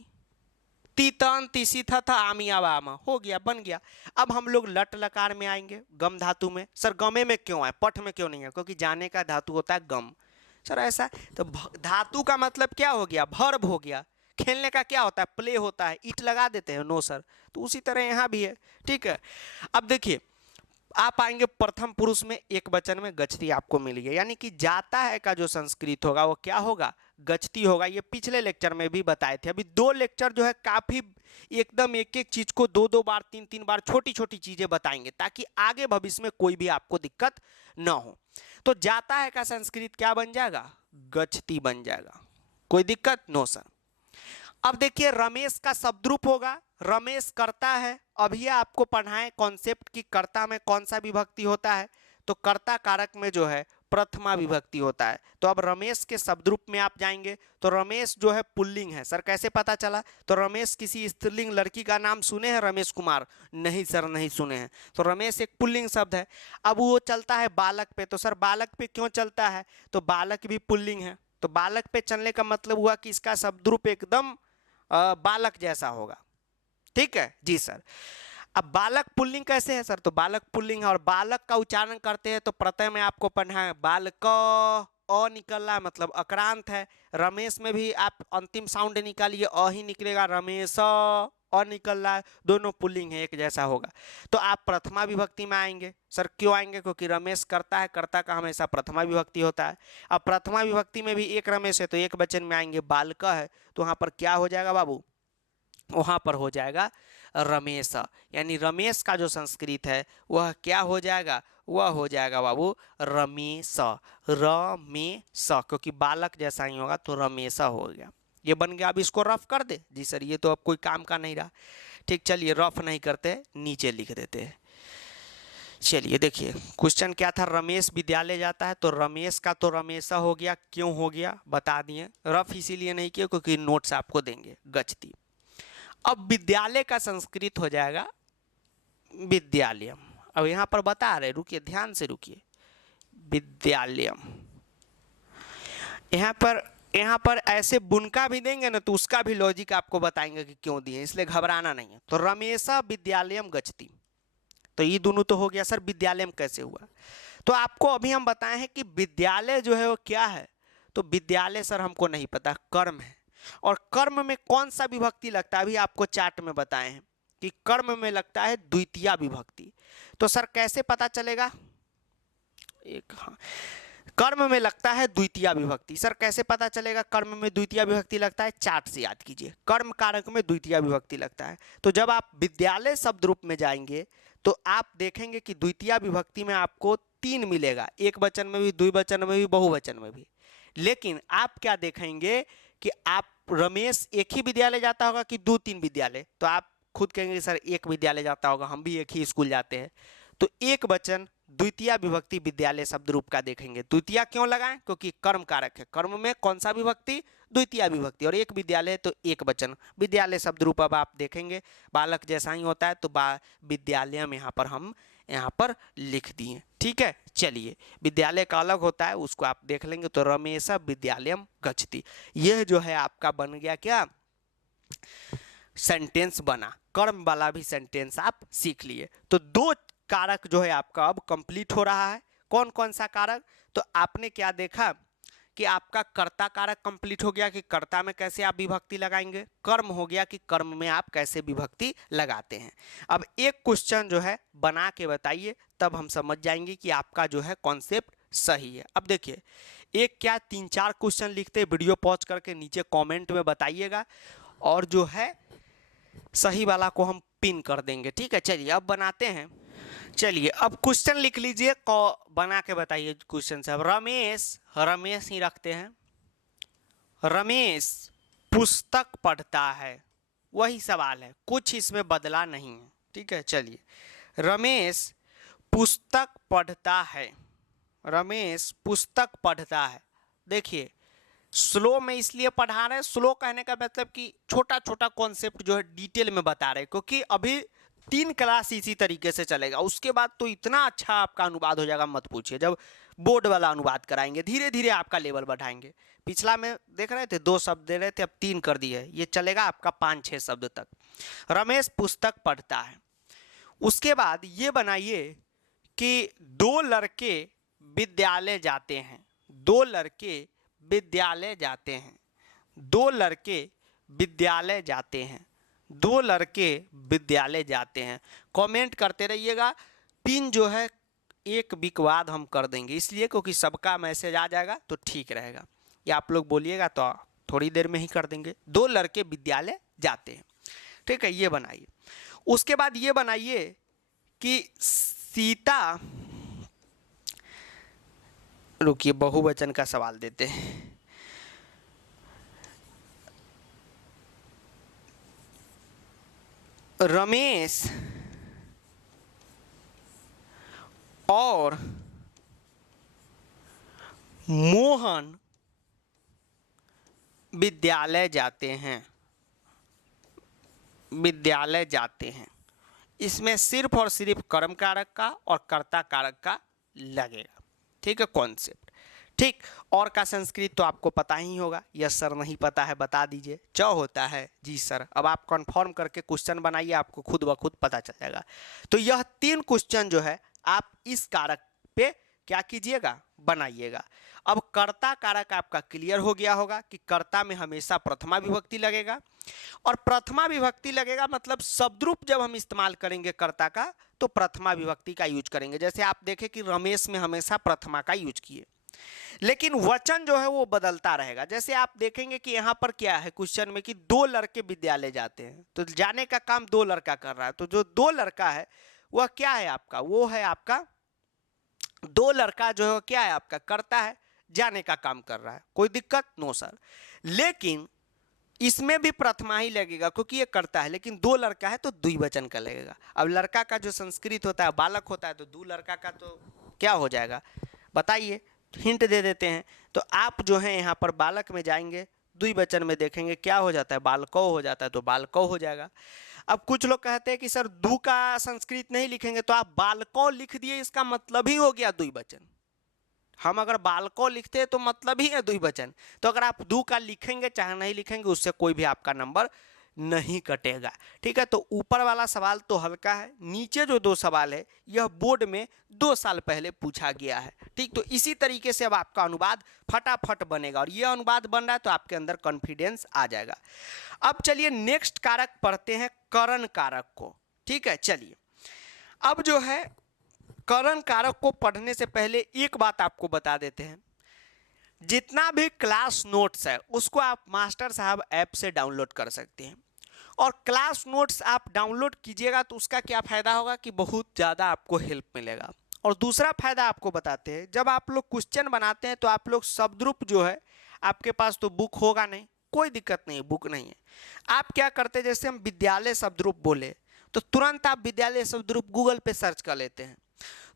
तीतन तीसी था आमी आवामा, हो गया, बन गया। अब हम लोग लट लकार में आएंगे, गम धातु में। सर गमे में क्यों है, पठ में क्यों नहीं है? क्योंकि जाने का धातु होता है गम। सर ऐसा, तो धातु का मतलब क्या हो गया? वर्ब हो गया। खेलने का क्या होता है? प्ले होता है, ईट लगा देते हैं, नो सर। तो उसी तरह यहाँ भी है, ठीक है। अब देखिए आप आएंगे प्रथम पुरुष में एक वचन में गच्छति आपको मिल गया, यानी कि जाता है का जो संस्कृत होगा वो क्या होगा, गच्छति होगा। ये पिछले लेक्चर में भी बताए थे। अभी 2 लेक्चर जो है काफी एकदम एक एक चीज को 2-2 बार 3-3 बार छोटी छोटी चीजें बताएंगे ताकि आगे भविष्य में कोई भी आपको दिक्कत ना हो। तो जाता है का संस्कृत क्या बन जाएगा, गच्छति बन जाएगा। कोई दिक्कत नो सर। अब देखिए रमेश का शब्दरूप होगा, रमेश करता है। अभी आपको पढ़ाएं कॉन्सेप्ट की कर्ता में कौन सा विभक्ति होता है, तो कर्ता कारक में जो है प्रथमा विभक्ति होता है। तो अब रमेश के शब्दरूप में आप जाएंगे तो रमेश जो है पुल्लिंग है। सर कैसे पता चला, तो रमेश किसी स्त्रीलिंग लड़की का नाम सुने हैं रमेश कुमार, नहीं सर नहीं सुने हैं। तो रमेश एक पुल्लिंग शब्द है। अब वो चलता है बालक पे, तो सर बालक पे क्यों चलता है, तो बालक भी पुल्लिंग है। तो बालक पे चलने का मतलब हुआ कि इसका शब्दरूप एकदम बालक जैसा होगा। ठीक है जी सर। अब बालक पुल्लिंग कैसे है सर, तो बालक पुल्लिंग है और बालक का उच्चारण करते हैं तो प्रत्यय में आपको पढ़ना है बालक, अ निकलना मतलब अक्रांत है। रमेश में भी आप अंतिम साउंड निकालिए, अ ही निकलेगा, रमेश अ निकल रहा है, दोनों पुल्लिंग है, एक जैसा होगा। तो आप प्रथमा विभक्ति में आएंगे। सर क्यों आएंगे, क्योंकि रमेश करता है, कर्ता का हमेशा प्रथमा विभक्ति होता है। अब प्रथमा विभक्ति में भी एक रमेश है तो एक वचन में आएंगे, बालक है तो वहां पर क्या हो जाएगा बाबू, वहां पर हो जाएगा रमेश, यानी रमेश का जो संस्कृत है वह क्या हो जाएगा, वह हो जाएगा बाबू रमेश, रमेश, क्योंकि बालक जैसा ही होगा तो रमेश हो गया। ये बन गया। अब इसको रफ कर दे जी सर, ये तो अब कोई काम का नहीं रहा। ठीक, चलिए रफ नहीं करते, नीचे लिख देते हैं। चलिए देखिए क्वेश्चन क्या था, रमेश विद्यालय जाता है, तो रमेश का तो रमेशा हो गया। क्यों हो गया बता दिए, रफ इसीलिए नहीं किया क्योंकि नोट्स आपको देंगे गच्छति। अब विद्यालय का संस्कृत हो जाएगा विद्यालयम। अब यहां पर बता रहे, रुकिए ध्यान से रुकिए, विद्यालयम। यहां पर ऐसे बुनका भी देंगे ना तो उसका भी लॉजिक आपको बताएंगे कि क्यों दिए, इसलिए घबराना नहीं है। तो रमेशा विद्यालयम गच्छति, तो ये दोनों तो हो गया। सर विद्यालयम कैसे हुआ, तो आपको अभी हम बताए हैं कि विद्यालय जो है वो क्या है, तो विद्यालय सर हमको नहीं पता, कर्म है। और कर्म में कौन सा विभक्ति लगता है, अभी आपको चार्ट में बताए हैं कि कर्म में लगता है द्वितीया विभक्ति। तो सर कैसे पता चलेगा, हाँ, कर्म में लगता है द्वितीया विभक्ति। सर कैसे पता चलेगा कर्म में द्वितीया विभक्ति लगता है, चार्ट से याद कीजिए, कर्म कारक में द्वितीया विभक्ति लगता है। तो जब आप विद्यालय शब्द रूप में जाएंगे तो आप देखेंगे कि द्वितीया विभक्ति में आपको 3 मिलेगा, एक वचन में भी, द्विवचन में भी, बहुवचन में भी। लेकिन आप क्या देखेंगे कि आप रमेश एक ही विद्यालय जाता होगा कि 2-3 विद्यालय, तो आप खुद कहेंगे सर एक विद्यालय जाता होगा, हम भी एक ही स्कूल जाते हैं। तो एक वचन द्वितीया विभक्ति विद्यालय शब्द रूप का देखेंगे। द्वितीया क्यों लगाएं, क्योंकि कर्म कारक है, कर्म में कौन सा विभक्ति, द्वितीया विभक्ति, और एक विद्यालय तो एक वचन विद्यालय शब्द रूप। अब आप देखेंगे बालक जैसा ही होता है तो विद्यालय में यहाँ पर लिख दिए। ठीक है, चलिए विद्यालय का अलग होता है, उसको आप देख लेंगे। तो रमेश विद्यालयम गच्छति, यह जो है आपका बन गया क्या, सेंटेंस बना। कर्म वाला भी सेंटेंस आप सीख लिए। तो 2 कारक जो है आपका अब कंप्लीट हो रहा है। कौन कौन सा कारक, तो आपने क्या देखा कि आपका कर्ता कारक कंप्लीट हो गया कि कर्ता में कैसे आप विभक्ति लगाएंगे, कर्म हो गया कि कर्म में आप कैसे विभक्ति लगाते हैं। अब एक क्वेश्चन जो है बना के बताइए, तब हम समझ जाएंगे कि आपका जो है कॉन्सेप्ट सही है। अब देखिए एक क्या 3-4 क्वेश्चन लिखते, वीडियो पॉज करके नीचे कॉमेंट में बताइएगा, और जो है सही वाला को हम पिन कर देंगे। ठीक है, चलिए अब बनाते हैं। चलिए अब क्वेश्चन लिख लीजिए, बना के बताइए क्वेश्चन से। अब रमेश ही रखते हैं। रमेश पुस्तक पढ़ता है, वही सवाल है, कुछ इसमें बदला नहीं है। ठीक है, चलिए रमेश पुस्तक पढ़ता है, रमेश पुस्तक पढ़ता है। देखिए स्लो में इसलिए पढ़ा रहे हैं, स्लो कहने का मतलब कि छोटा छोटा कॉन्सेप्ट जो है डिटेल में बता रहे हैं, क्योंकि अभी 3 क्लास इसी तरीके से चलेगा, उसके बाद तो इतना अच्छा आपका अनुवाद हो जाएगा मत पूछिए। जब बोर्ड वाला अनुवाद कराएंगे धीरे धीरे आपका लेवल बढ़ाएंगे। पिछला में देख रहे थे 2 शब्द दे रहे थे, अब 3 कर दिए, ये चलेगा आपका 5-6 शब्द तक। रमेश पुस्तक पढ़ता है। उसके बाद ये बनाइए कि 2 लड़के विद्यालय जाते हैं, 2 लड़के विद्यालय जाते हैं, 2 लड़के विद्यालय जाते हैं, 2 लड़के विद्यालय जाते हैं। कमेंट करते रहिएगा, पिन जो है एक वीक बाद हम कर देंगे, इसलिए क्योंकि सबका मैसेज आ जाएगा तो ठीक रहेगा। या आप लोग बोलिएगा तो थोड़ी देर में ही कर देंगे। 2 लड़के विद्यालय जाते हैं, ठीक है, ये बनाइए। उसके बाद ये बनाइए कि सीता, रुकिए बहुवचन का सवाल देते हैं। रमेश और मोहन विद्यालय जाते हैं, विद्यालय जाते हैं। इसमें सिर्फ और सिर्फ कर्म कारक का और कर्ता कारक का लगेगा, ठीक है, कॉन्सेप्ट, ठीक। और का संस्कृत तो आपको पता ही होगा। यस सर, नहीं पता है बता दीजिए। च होता है, जी सर। अब आप कंफर्म करके क्वेश्चन बनाइए, आपको खुद ब खुद पता चल जाएगा। तो यह 3 क्वेश्चन जो है आप इस कारक पे क्या कीजिएगा, बनाइएगा। अब कर्ता कारक आपका क्लियर हो गया होगा कि कर्ता में हमेशा प्रथमा विभक्ति लगेगा, और प्रथमा विभक्ति लगेगा मतलब शब्दरूप जब हम इस्तेमाल करेंगे कर्ता का तो प्रथमा विभक्ति का यूज करेंगे। जैसे आप देखें कि रमेश में हमेशा प्रथमा का यूज किए, लेकिन वचन जो है वो बदलता रहेगा। जैसे आप देखेंगे कि यहाँ पर क्या है क्वेश्चन में कि 2 लड़के विद्यालय जाते हैं, तो जाने का काम 2 लड़का कर रहा है। तो जो 2 लड़का है वह क्या है आपका, वो है आपका 2 लड़का जो है क्या है आपका, करता है, जाने का काम कर रहा है। कोई दिक्कत नो सर। लेकिन इसमें भी प्रथमा ही लगेगा क्योंकि ये करता है, लेकिन 2 लड़का है तो द्विवचन का लगेगा। अब लड़का का जो संस्कृत होता है बालक होता है, तो 2 लड़का का तो क्या हो जाएगा बताइए, हिंट दे देते हैं। तो आप जो है यहाँ पर बालक में जाएंगे, द्विवचन में देखेंगे क्या हो जाता है, बालकौ हो जाता है, तो बालकौ हो जाएगा। अब कुछ लोग कहते हैं कि सर दू का संस्कृत नहीं लिखेंगे, तो आप बालकौ लिख दिए, इसका मतलब ही हो गया द्विवचन। हम अगर बालकौ लिखते हैं तो मतलब ही है द्विवचन। तो अगर आप दू का लिखेंगे चाहे नहीं लिखेंगे, उससे कोई भी आपका नंबर नहीं कटेगा, ठीक है। तो ऊपर वाला सवाल तो हल्का है, नीचे जो 2 सवाल है यह बोर्ड में 2 साल पहले पूछा गया है, ठीक। तो इसी तरीके से अब आपका अनुवाद फटाफट बनेगा, और यह अनुवाद बन रहा है तो आपके अंदर कॉन्फिडेंस आ जाएगा। अब चलिए नेक्स्ट कारक पढ़ते हैं, करण कारक को, ठीक है। चलिए अब जो है करण कारक को पढ़ने से पहले एक बात आपको बता देते हैं, जितना भी क्लास नोट्स है उसको आप मास्टर साहब ऐप से डाउनलोड कर सकते हैं। और क्लास नोट्स आप डाउनलोड कीजिएगा तो उसका क्या फ़ायदा होगा कि बहुत ज़्यादा आपको हेल्प मिलेगा। और दूसरा फ़ायदा आपको बताते हैं, जब आप लोग क्वेश्चन बनाते हैं तो आप लोग शब्दरूप जो है, आपके पास तो बुक होगा नहीं, कोई दिक्कत नहीं, बुक नहीं है। आप क्या करते हैं, जैसे हम विद्यालय शब्दरूप बोले तो तुरंत आप विद्यालय शब्दरूप गूगल पे सर्च कर लेते हैं।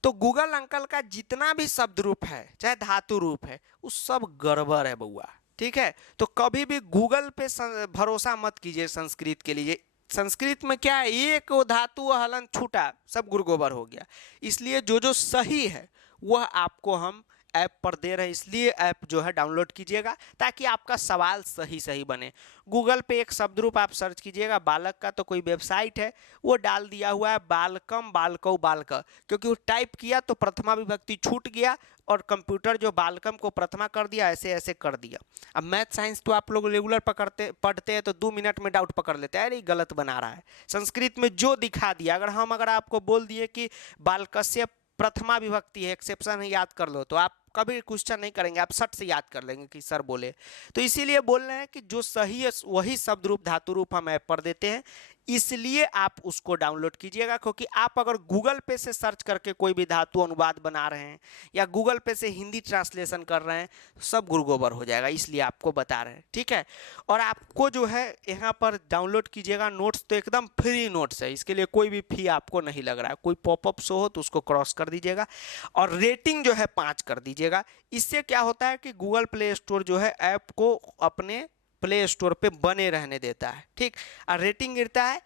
तो गूगल अंकल का जितना भी शब्द रूप है चाहे धातु रूप है, उस सब गड़बड़ है बउआ, ठीक है। तो कभी भी गूगल पे भरोसा मत कीजिए संस्कृत के लिए। संस्कृत में क्या है, एक धातु हलन छूटा सब गुरगोबर हो गया। इसलिए जो जो सही है वह आपको हम ऐप पर दे रहे हैं, इसलिए ऐप जो है डाउनलोड कीजिएगा ताकि आपका सवाल सही सही बने। गूगल पे एक शब्द रूप आप सर्च कीजिएगा, बालक का तो कोई वेबसाइट है वो डाल दिया हुआ है बालकम बालकौ बालक, क्योंकि वो टाइप किया तो प्रथमा विभक्ति छूट गया और कंप्यूटर जो बालकम को प्रथमा कर दिया, ऐसे ऐसे कर दिया। अब मैथ साइंस तो आप लोग रेगुलर पढ़ते हैं तो 2 मिनट में डाउट पकड़ लेते हैं, अरे गलत बना रहा है। संस्कृत में जो दिखा दिया, अगर आपको बोल दिए कि बालकस्य प्रथमा विभक्ति है, एक्सेप्शन है, याद कर लो, तो आप कभी क्वेश्चन नहीं करेंगे, आप सट से याद कर लेंगे कि सर बोले। तो इसीलिए बोल रहे हैं कि जो सही है वही शब्द रूप धातु रूप हम ऐप पर देते हैं, इसलिए आप उसको डाउनलोड कीजिएगा। क्योंकि आप अगर गूगल पे से सर्च करके कोई भी धातु अनुवाद बना रहे हैं या गूगल पे से हिंदी ट्रांसलेशन कर रहे हैं, सब गुरगोबर हो जाएगा, इसलिए आपको बता रहे हैं, ठीक है। और आपको जो है यहाँ पर डाउनलोड कीजिएगा नोट्स, तो एकदम फ्री नोट्स है, इसके लिए कोई भी फी आपको नहीं लग रहा है। कोई पॉपअप शो हो तो उसको क्रॉस कर दीजिएगा और रेटिंग जो है 5 कर दीजिएगा। इससे क्या होता है कि गूगल प्ले स्टोर जो है ऐप को अपने प्ले स्टोर पे बने रहने देता है, ठीक। और रेटिंग गिरता है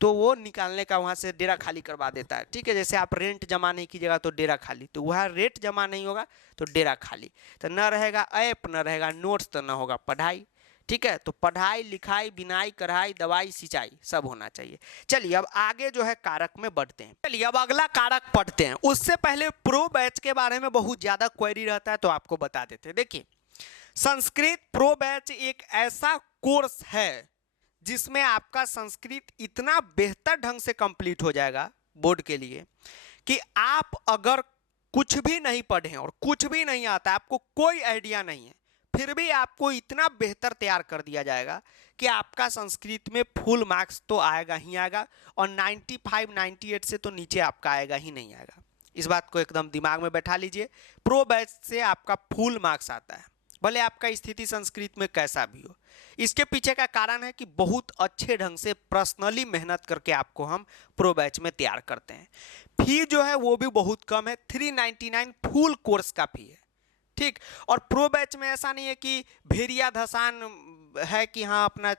तो वो निकालने का वहाँ से डेरा खाली करवा देता है, ठीक है। जैसे आप रेंट जमा नहीं कीजिएगा तो डेरा खाली, तो वह रेट जमा नहीं होगा तो डेरा खाली, तो न रहेगा ऐप, न रहेगा नोट्स, तो न होगा पढ़ाई, ठीक है। तो पढ़ाई लिखाई बिनाई कढ़ाई दवाई सिंचाई सब होना चाहिए। चलिए अब आगे जो है कारक में बढ़ते हैं। चलिए अब अगला कारक पढ़ते हैं। उससे पहले प्रो बैच के बारे में बहुत ज़्यादा क्वेरी रहता है तो आपको बता देते हैं। देखिए संस्कृत प्रो बैच एक ऐसा कोर्स है जिसमें आपका संस्कृत इतना बेहतर ढंग से कंप्लीट हो जाएगा बोर्ड के लिए कि आप अगर कुछ भी नहीं पढ़े हैं और कुछ भी नहीं आता, आपको कोई आइडिया नहीं है, फिर भी आपको इतना बेहतर तैयार कर दिया जाएगा कि आपका संस्कृत में फुल मार्क्स तो आएगा ही आएगा, और 95 98 से तो नीचे आपका आएगा ही नहीं आएगा। इस बात को एकदम दिमाग में बैठा लीजिए। प्रो बैच से आपका फुल मार्क्स आता है, भले आपका स्थिति संस्कृत में कैसा भी हो। इसके पीछे का कारण है कि बहुत अच्छे ढंग से पर्सनली मेहनत करके आपको हम प्रो बैच में तैयार करते हैं। फी जो है वो भी बहुत कम है, 399 फुल कोर्स का फी है, ठीक। और प्रो बैच में ऐसा नहीं है कि भेड़िया धसान है कि हाँ अपना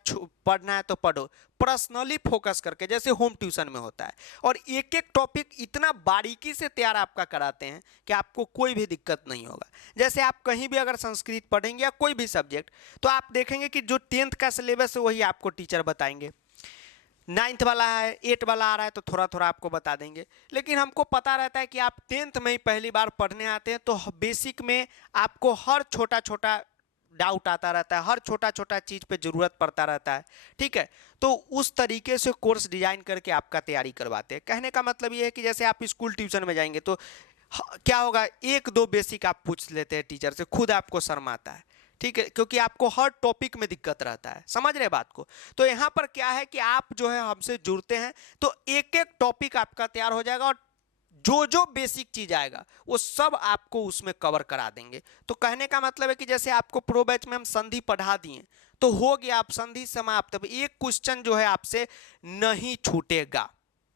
पढ़ना है तो पढ़ो, पर्सनली फोकस करके जैसे होम ट्यूशन में होता है, और एक एक टॉपिक इतना बारीकी से तैयार आपका कराते हैं कि आपको कोई भी दिक्कत नहीं होगा। जैसे आप कहीं भी अगर संस्कृत पढ़ेंगे या कोई भी सब्जेक्ट, तो आप देखेंगे कि जो 10th का सिलेबस है वही आपको टीचर बताएंगे, 9th वाला है 8 वाला आ रहा है तो थोड़ा थोड़ा आपको बता देंगे। लेकिन हमको पता रहता है कि आप 10th में ही पहली बार पढ़ने आते हैं, तो बेसिक में आपको हर छोटा छोटा डाउट आता रहता है, हर छोटा छोटा चीज़ पे ज़रूरत पड़ता रहता है, ठीक है। तो उस तरीके से कोर्स डिजाइन करके आपका तैयारी करवाते हैं। कहने का मतलब ये है कि जैसे आप स्कूल ट्यूशन में जाएंगे तो क्या होगा, 1-2 बेसिक आप पूछ लेते हैं टीचर से, खुद आपको शर्म आता है, ठीक है, क्योंकि आपको हर टॉपिक में दिक्कत रहता है। समझ रहे बात को? तो यहाँ पर क्या है कि आप जो है हमसे जुड़ते हैं तो एक एक टॉपिक आपका तैयार हो जाएगा, और जो जो बेसिक चीज आएगा वो सब आपको उसमें कवर करा देंगे। तो कहने का मतलब है कि जैसे आपको प्रो बैच में हम संधि पढ़ा दिए तो हो गया, आप संधि समाप्त, अब एक क्वेश्चन जो है आपसे नहीं छूटेगा,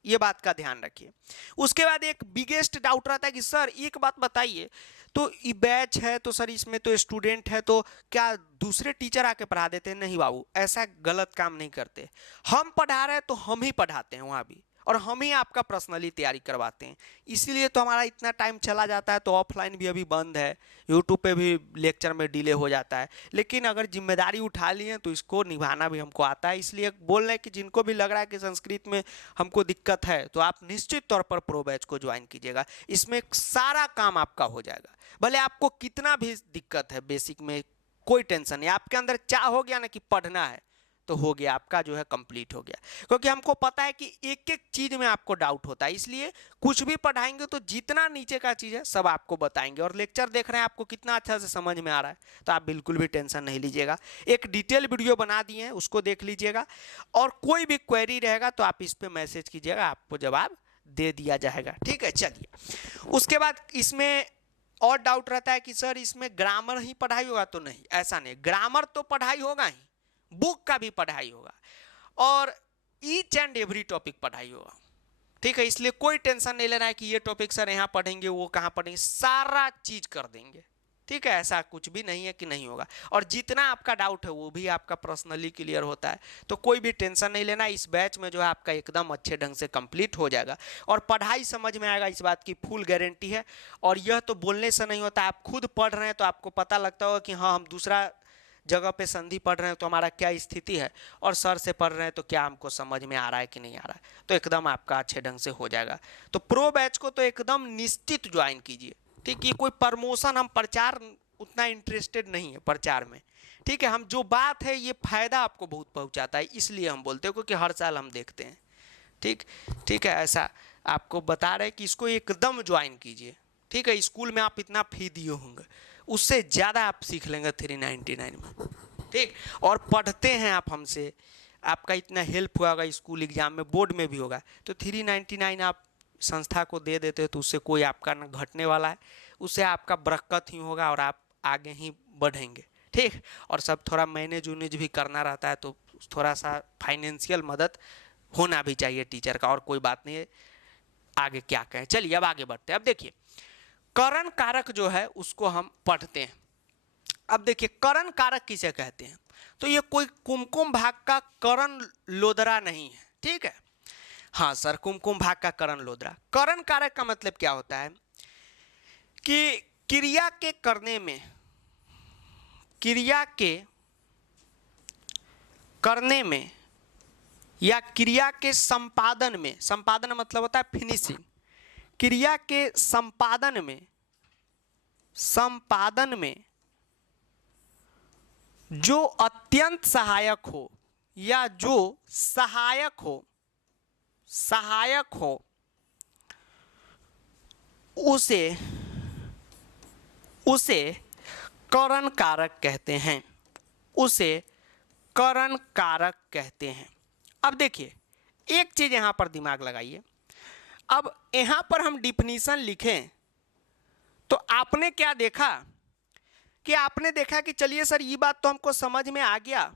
ये बात का ध्यान रखिए। उसके बाद एक बिगेस्ट डाउट रहता है कि सर एक बात बताइए, तो ये बैच है तो सर इसमें तो स्टूडेंट है तो क्या दूसरे टीचर आके पढ़ा देते हैं? नहीं बाबू, ऐसा गलत काम नहीं करते। हम पढ़ा रहे हैं तो हम ही पढ़ाते हैं वहाँ भी, और हम ही आपका पर्सनली तैयारी करवाते हैं। इसीलिए तो हमारा इतना टाइम चला जाता है। तो ऑफलाइन भी अभी बंद है, यूट्यूब पे भी लेक्चर में डिले हो जाता है, लेकिन अगर जिम्मेदारी उठा ली है तो इसको निभाना भी हमको आता है। इसलिए बोल रहे हैं कि जिनको भी लग रहा है कि संस्कृत में हमको दिक्कत है तो आप निश्चित तौर पर प्रो बैच को ज्वाइन कीजिएगा, इसमें सारा काम आपका हो जाएगा। भले आपको कितना भी दिक्कत है बेसिक में, कोई टेंशन नहीं, आपके अंदर चाह हो गया ना कि पढ़ना है तो हो गया, आपका जो है कंप्लीट हो गया। क्योंकि हमको पता है कि एक एक चीज में आपको डाउट होता है, इसलिए कुछ भी पढ़ाएंगे तो जितना नीचे का चीज है सब आपको बताएंगे। और लेक्चर देख रहे हैं आपको कितना अच्छा से समझ में आ रहा है, तो आप बिल्कुल भी टेंशन नहीं लीजिएगा। एक डिटेल वीडियो बना दिए हैं, उसको देख लीजिएगा, और कोई भी क्वेरी रहेगा तो आप इस पर मैसेज कीजिएगा, आपको जवाब दे दिया जाएगा, ठीक है। चलिए, उसके बाद इसमें और डाउट रहता है कि सर इसमें ग्रामर ही पढ़ाई होगा, तो नहीं, ऐसा नहीं, ग्रामर तो पढ़ाई होगा ही, बुक का भी पढ़ाई होगा, और ईच एंड एवरी टॉपिक पढ़ाई होगा, ठीक है। इसलिए कोई टेंशन नहीं लेना है कि ये टॉपिक सर यहाँ पढ़ेंगे वो कहाँ पढ़ेंगे, सारा चीज कर देंगे, ठीक है। ऐसा कुछ भी नहीं है कि नहीं होगा, और जितना आपका डाउट है वो भी आपका पर्सनली क्लियर होता है, तो कोई भी टेंशन नहीं लेना। इस बैच में जो है आपका एकदम अच्छे ढंग से कंप्लीट हो जाएगा, और पढ़ाई समझ में आएगा, इस बात की फुल गारंटी है। और यह तो बोलने से नहीं होता, आप खुद पढ़ रहे हैं तो आपको पता लगता होगा कि हाँ हम दूसरा जगह पे संधि पढ़ रहे हैं तो हमारा क्या स्थिति है, और सर से पढ़ रहे हैं तो क्या हमको समझ में आ रहा है कि नहीं आ रहा है, तो एकदम आपका अच्छे ढंग से हो जाएगा। तो प्रो बैच को तो एकदम निश्चित ज्वाइन कीजिए, ठीक है। कोई प्रमोशन, हम प्रचार उतना इंटरेस्टेड नहीं है प्रचार में, ठीक है। हम जो बात है ये फायदा आपको बहुत पहुंचाता है, इसलिए हम बोलते हैं, क्योंकि हर साल हम देखते हैं, ठीक है। ऐसा आपको बता रहे हैं कि इसको एकदम ज्वाइन कीजिए, ठीक है। स्कूल में आप इतना फी दिए होंगे, उससे ज़्यादा आप सीख लेंगे 399 में, ठीक। और पढ़ते हैं आप हमसे, आपका इतना हेल्प होगा स्कूल एग्जाम में, बोर्ड में भी होगा, तो 399 आप संस्था को दे देते हो तो उससे कोई आपका न घटने वाला है, उससे आपका बरकत ही होगा और आप आगे ही बढ़ेंगे, ठीक। और सब थोड़ा मैनेज उनेज भी करना रहता है, तो थोड़ा सा फाइनेंशियल मदद होना भी चाहिए टीचर का, और कोई बात नहीं है। आगे क्या कहें, चलिए अब आगे बढ़ते हैं। अब देखिए, करण कारक जो है उसको हम पढ़ते हैं। अब देखिए, करण कारक किसे कहते हैं, तो ये कोई कुमकुम भाग का करण लोदरा नहीं है, ठीक है। हाँ सर, कुमकुम भाग का करण लोदरा। करण कारक का मतलब क्या होता है कि क्रिया के करने में, क्रिया के करने में या क्रिया के संपादन में, संपादन मतलब होता है फिनिशिंग, क्रिया के संपादन में जो अत्यंत सहायक हो या जो सहायक हो उसे उसे करण कारक कहते हैं, उसे करण कारक कहते हैं। अब देखिए एक चीज यहां पर दिमाग लगाइए, अब यहां पर हम डिफिनीशन लिखें तो आपने क्या देखा कि आपने देखा कि चलिए सर ये बात तो हमको समझ में आ गया,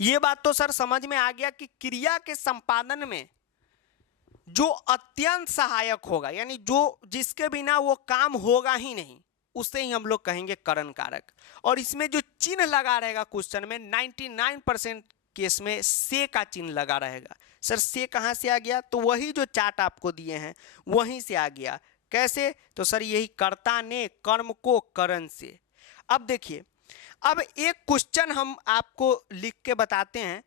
ये बात तो सर समझ में आ गया कि क्रिया के संपादन में जो अत्यंत सहायक होगा, यानी जो जिसके बिना वो काम होगा ही नहीं, उसे ही हम लोग कहेंगे करण कारक। और इसमें जो चिन्ह लगा रहेगा क्वेश्चन में 99% केस में से का चिन्ह लगा रहेगा। सर से कहाँ से आ गया? तो वही जो चार्ट आपको दिए हैं वहीं से आ गया। कैसे? तो सर यही कर्ता ने कर्म को करण से। अब देखिए, अब एक क्वेश्चन हम आपको लिख के बताते हैं,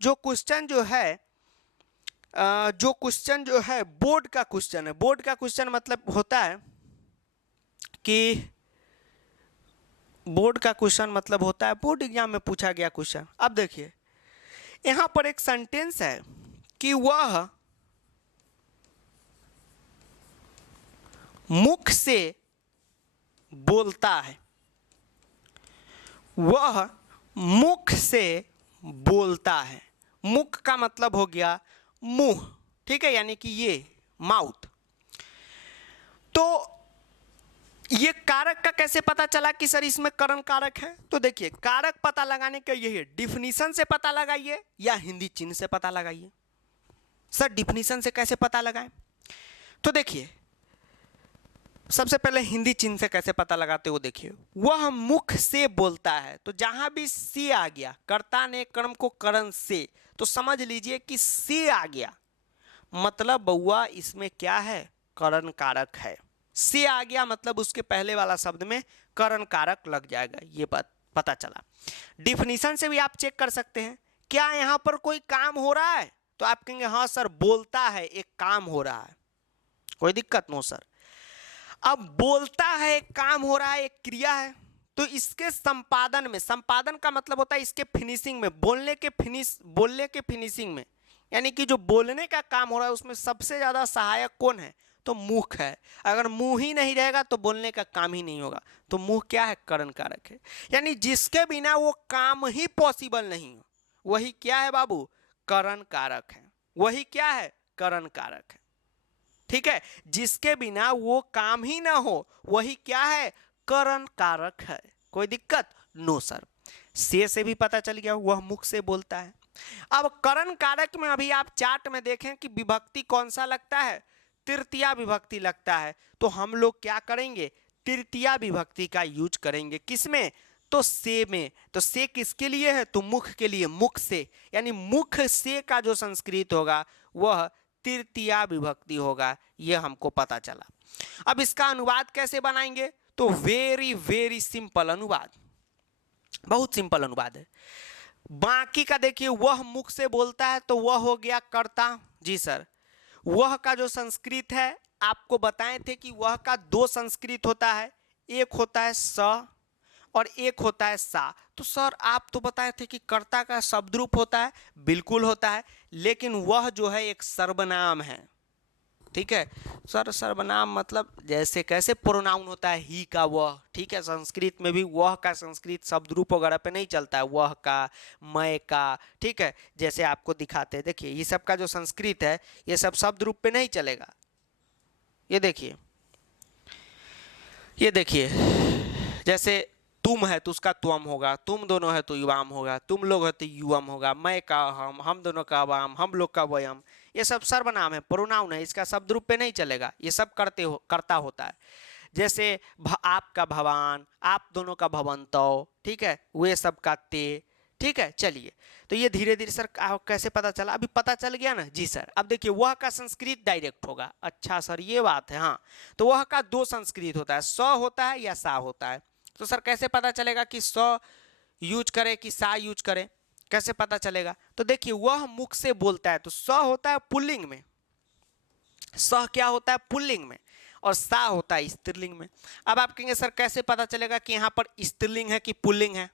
जो क्वेश्चन जो है बोर्ड का क्वेश्चन है। बोर्ड का क्वेश्चन मतलब होता है कि बोर्ड एग्जाम में पूछा गया क्वेश्चन। अब देखिए यहां पर एक सेंटेंस है कि वह मुख से बोलता है, वह मुख से बोलता है। मुख का मतलब हो गया मुंह, ठीक है, यानी कि ये माउथ। तो ये कारक का कैसे पता चला कि सर इसमें करण कारक है? तो देखिए कारक पता लगाने का यही है, डिफिनीशन से पता लगाइए या हिंदी चिन्ह से पता लगाइए। सर डिफिनीशन से कैसे पता लगाएं? तो देखिए सबसे पहले हिंदी चिन्ह से कैसे पता लगाते हो, देखिए वह मुख से बोलता है, तो जहां भी से आ गया, कर्ता ने कर्म को करण से, तो समझ लीजिए कि से आ गया मतलब बउआ इसमें क्या है? करण कारक है। से आ गया मतलब उसके पहले वाला शब्द में करण कारक लग जाएगा। ये बात पता चला। डिफिनीशन से भी आप चेक कर सकते हैं, क्या यहां पर कोई काम हो रहा है? तो आप कहेंगे हाँ सर बोलता है, एक काम हो रहा है, कोई दिक्कत नो सर। अब बोलता है, एक काम हो रहा है, एक क्रिया है, तो इसके संपादन में, संपादन का मतलब होता है इसके फिनिशिंग में, बोलने के फिनिशिंग में, यानी कि जो बोलने का काम हो रहा है उसमें सबसे ज्यादा सहायक कौन है? तो मुख है। अगर मुंह ही नहीं रहेगा तो बोलने का काम ही नहीं होगा। तो मुंह क्या है? करण कारक है। यानी जिसके बिना वो काम ही पॉसिबल नहीं हो, वही क्या है बाबू? करण कारक है। वही क्या है? करण कारक है। ठीक है, जिसके बिना वो काम ही ना हो वही क्या है? करण कारक है। कोई दिक्कत? No sir. से भी पता चल गया वह मुख से बोलता है। अब करण कारक में अभी आप चार्ट में देखें कि विभक्ति कौन सा लगता है? तृतीया विभक्ति लगता है। तो हम लोग क्या करेंगे? तृतीया विभक्ति का यूज करेंगे। किसमें? तो से में। तो से किसके लिए है? तो मुख के लिए, मुख से, यानी मुख से का जो संस्कृत होगा वह तृतीया विभक्ति होगा। यह हमको पता चला। अब इसका अनुवाद कैसे बनाएंगे? तो वेरी वेरी सिंपल अनुवाद, बहुत सिंपल अनुवाद है। बाकी का देखिए, वह मुख से बोलता है तो वह हो गया कर्ता। जी सर। वह का जो संस्कृत है आपको बताए थे कि वह का दो संस्कृत होता है, एक होता है स और एक होता है सा। तो सर आप तो बताए थे कि कर्ता का शब्द रूप होता है। बिल्कुल होता है, लेकिन वह जो है एक सर्वनाम है। ठीक है सर, सर्वनाम मतलब जैसे कैसे प्रोनाउन होता है ही का वह, ठीक है, संस्कृत में भी वह का संस्कृत शब्द रूप वगैरह पे नहीं चलता है, वह का, मैं का, ठीक है, जैसे आपको दिखाते हैं। देखिए ये सब का जो संस्कृत है ये सब शब्द रूप पे नहीं चलेगा। ये देखिए, ये देखिए, जैसे तुम है तो उसका त्वम होगा, तुम दोनों है तो युवाम होगा, तुम लोग है तो युवम होगा, मैं का हम दोनों का वाम, हम लोग का वयम। ये सब सर्वनाम है, प्रोनाउन है, इसका शब्द रूप पे नहीं चलेगा। ये सब करता होता है। जैसे आपका भवान, आप दोनों का भवंतो, ठीक है, वे सब का ते। ठीक है, चलिए, तो ये धीरे धीरे सर कैसे पता चला? अभी पता चल गया ना? जी सर। अब देखिए वह का संस्कृत डायरेक्ट होगा। अच्छा सर ये बात है। हाँ, तो वह का दो संस्कृत होता है, स होता है या सा होता है। तो सर कैसे पता चलेगा कि स यूज करें कि सा यूज करें? कैसे पता चलेगा? तो देखिए वह मुख से बोलता है तो स होता है पुल्लिंग में, स क्या होता है? पुल्लिंग में, और सा होता है स्त्रीलिंग में। अब आप कहेंगे सर कैसे पता चलेगा कि यहाँ पर स्त्रीलिंग है कि पुल्लिंग है?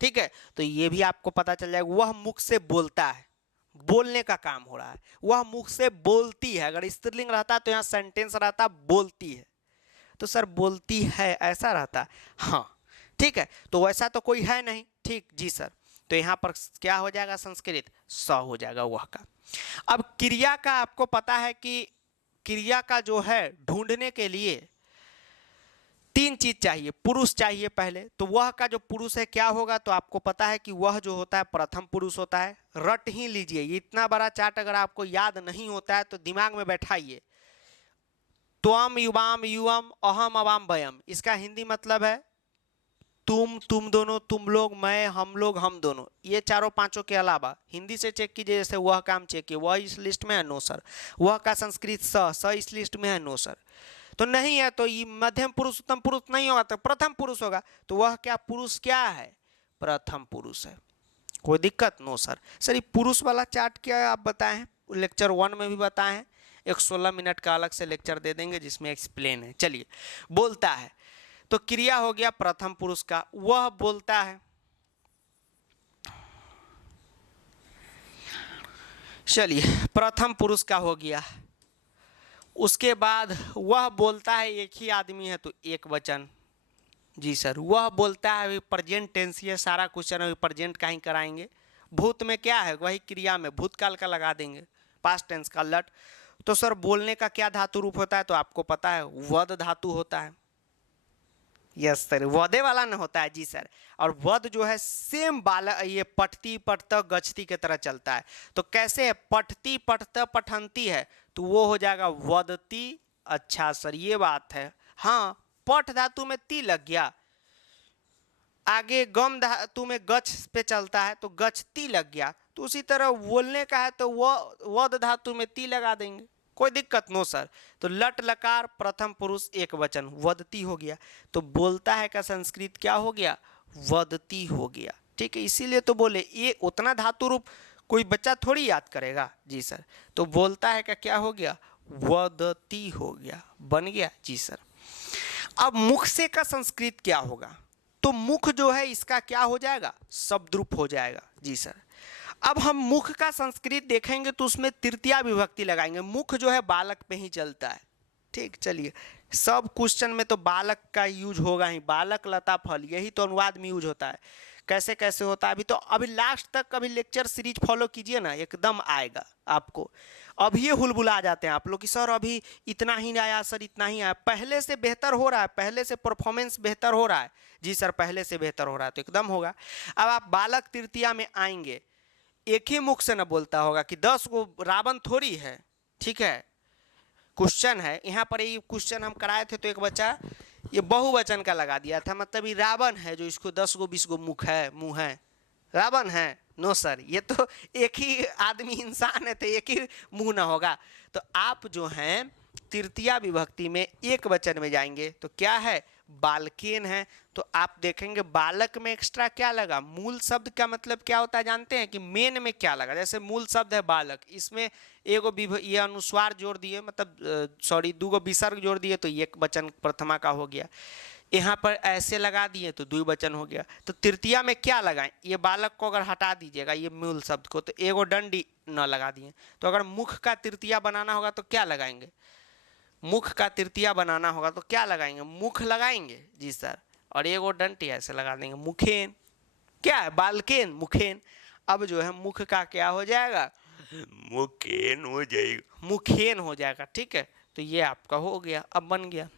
ठीक है, तो ये भी आपको पता चल जाएगा। वह मुख से बोलता है, बोलने का काम हो रहा है, वह मुख से बोलती है। अगर स्त्रीलिंग रहता तो यहाँ सेंटेंस रहता बोलती है, तो सर बोलती है ऐसा रहता। हाँ ठीक है, तो वैसा तो कोई है नहीं। ठीक जी सर, तो यहाँ पर क्या हो जाएगा, संस्कृत स हो जाएगा वह का। अब क्रिया का आपको पता है कि क्रिया का जो है ढूंढने के लिए 3 चीज चाहिए, पुरुष चाहिए पहले, तो वह का जो पुरुष है क्या होगा, तो आपको पता है कि वह जो होता है प्रथम पुरुष होता है। रट ही लीजिए, इतना बड़ा चार्ट अगर आपको याद नहीं होता है तो दिमाग में बैठाइए। त्वम युवाम युवम अहम अवाम वयम, इसका हिंदी मतलब है तुम दोनों, तुम लोग, मैं, हम लोग, हम दोनों। ये चारों पांचों के अलावा हिंदी से चेक कीजिए, जैसे वह काम चेक कीजिए, वह इस लिस्ट में है, नो सर। वह का संस्कृत स इस लिस्ट में है, नो सर। तो नहीं है, तो ये मध्यम पुरुष उत्तम पुरुष नहीं होगा, तो प्रथम पुरुष होगा। तो वह क्या पुरुष क्या है, प्रथम पुरुष है। कोई दिक्कत, नो सर। सर ये पुरुष वाला चार्ट क्या है आप बताएं, लेक्चर 1 में भी बताएं। एक 16 मिनट का अलग से लेक्चर दे देंगे जिसमें एक्सप्लेन है। चलिए, बोलता है तो क्रिया हो गया प्रथम पुरुष का, वह बोलता है। चलिए, प्रथम पुरुष का हो गया। उसके बाद वह बोलता है, एक ही आदमी है तो एक वचन। जी सर, वह बोलता है, अभी प्रेजेंट टेंस, ये सारा क्वेश्चन अभी प्रेजेंट का ही कराएंगे। भूत में क्या है, वही क्रिया में भूतकाल का लगा देंगे, पास्ट टेंस का लट। तो सर बोलने का क्या धातु रूप होता है, तो आपको पता है वद धातु होता है। यस सर, वदे वाला न होता है। जी सर, और वद जो है सेम बाल, ये पठती पठत गच्छती की तरह चलता है। तो कैसे है, पठती पठत पठंती है, तो वो हो जाएगा वदती। अच्छा सर, ये बात है। हाँ, पठ धातु में ती लग गया, आगे गम धातु में गच्छ पे चलता है तो गच्छती लग गया। तो उसी तरह बोलने का है तो वद धातु में ती लगा देंगे, कोई दिक्कत नो सर। तो लट लकार प्रथम पुरुष एक वचन, वदती हो गया। तो बोलता है का संस्कृत क्या हो गया, वदती हो गया। ठीक है, इसीलिए तो बोले ये उतना धातु रूप कोई बच्चा थोड़ी याद करेगा। जी सर, तो बोलता है का क्या हो गया, वदती हो गया, बन गया। जी सर, अब मुख से का संस्कृत क्या होगा, तो मुख जो है इसका क्या हो जाएगा, शब्द रूप हो जाएगा। जी सर, अब हम मुख का संस्कृत देखेंगे तो उसमें तृतीया विभक्ति लगाएंगे। मुख जो है बालक पे ही चलता है। ठीक, चलिए, सब क्वेश्चन में तो बालक का यूज होगा ही, बालक लता फल, यही तो अनुवाद में यूज होता है। कैसे कैसे होता है अभी लास्ट तक कभी लेक्चर सीरीज फॉलो कीजिए ना, एकदम आएगा आपको। अभी ये हुलबुला जाते हैं आप लोग कि सर अभी इतना ही आया, सर इतना ही आया। पहले से बेहतर हो रहा है, पहले से परफॉर्मेंस बेहतर हो रहा है। जी सर, पहले से बेहतर हो रहा है तो एकदम होगा। अब आप बालक तृतीया में आएंगे, एक ही मुख से न बोलता होगा कि 10 को रावण थोड़ी है। ठीक है, क्वेश्चन है यहाँ पर, ये क्वेश्चन हम कराए थे तो एक बच्चा ये बहुवचन का लगा दिया था, मतलब ये रावण है जो इसको 10 गो 20 गो मुख है, मुंह है, रावण है। नो सर, ये तो एक ही आदमी इंसान है तो एक ही मुंह ना होगा। तो आप जो हैं तृतीया विभक्ति में एक वचन में जाएंगे तो क्या है, बालकेन है। तो आप देखेंगे बालक में एक्स्ट्रा क्या लगा, मूल शब्द का मतलब क्या होता है जानते हैं कि मेन में क्या लगा। जैसे मूल शब्द है बालक, इसमें एगो ये अनुस्वार जोड़ दिए, मतलब सॉरी 2 गो विसर्ग जोड़ दिए तो एक वचन प्रथमा का हो गया। यहाँ पर ऐसे लगा दिए तो द्विवचन हो गया। तो तृतीया में क्या लगाएं, ये बालक को अगर हटा दीजिएगा ये मूल शब्द को, तो एगो दंडी न लगा दिए। तो अगर मुख का तृतीया बनाना होगा तो क्या लगाएंगे, मुख का तृतीया बनाना होगा तो क्या लगाएंगे, मुख लगाएंगे। जी सर, और एगो डंटी ऐसे लगा देंगे, मुखेन। क्या है, बालकेन, मुखेन। अब जो है मुख का क्या हो जाएगा, मुखेन हो जाएगा, मुखेन हो जाएगा। ठीक है, तो ये आपका हो गया, अब बन गया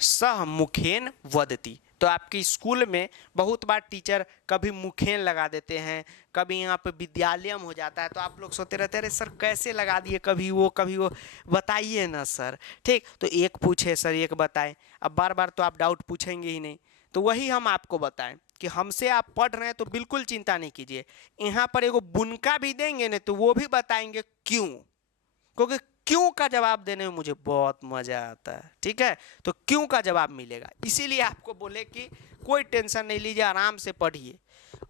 सह मुखेन वदती। तो आपके स्कूल में बहुत बार टीचर कभी मुखेन लगा देते हैं, कभी यहाँ पे विद्यालयम हो जाता है, तो आप लोग सोचते रहते हैं अरे सर कैसे लगा दिए, कभी वो बताइए ना सर। ठीक, तो एक पूछे सर एक बताएं, अब बार बार तो आप डाउट पूछेंगे ही नहीं, तो वही हम आपको बताएं कि हमसे आप पढ़ रहे हैं तो बिल्कुल चिंता नहीं कीजिए। यहाँ पर एगो बुनका भी देंगे ना तो वो भी बताएंगे क्यों, क्योंकि क्यों का जवाब देने में मुझे बहुत मजा आता है। ठीक है, तो क्यों का जवाब मिलेगा, इसीलिए आपको बोले कि कोई टेंशन नहीं लीजिए, आराम से पढ़िए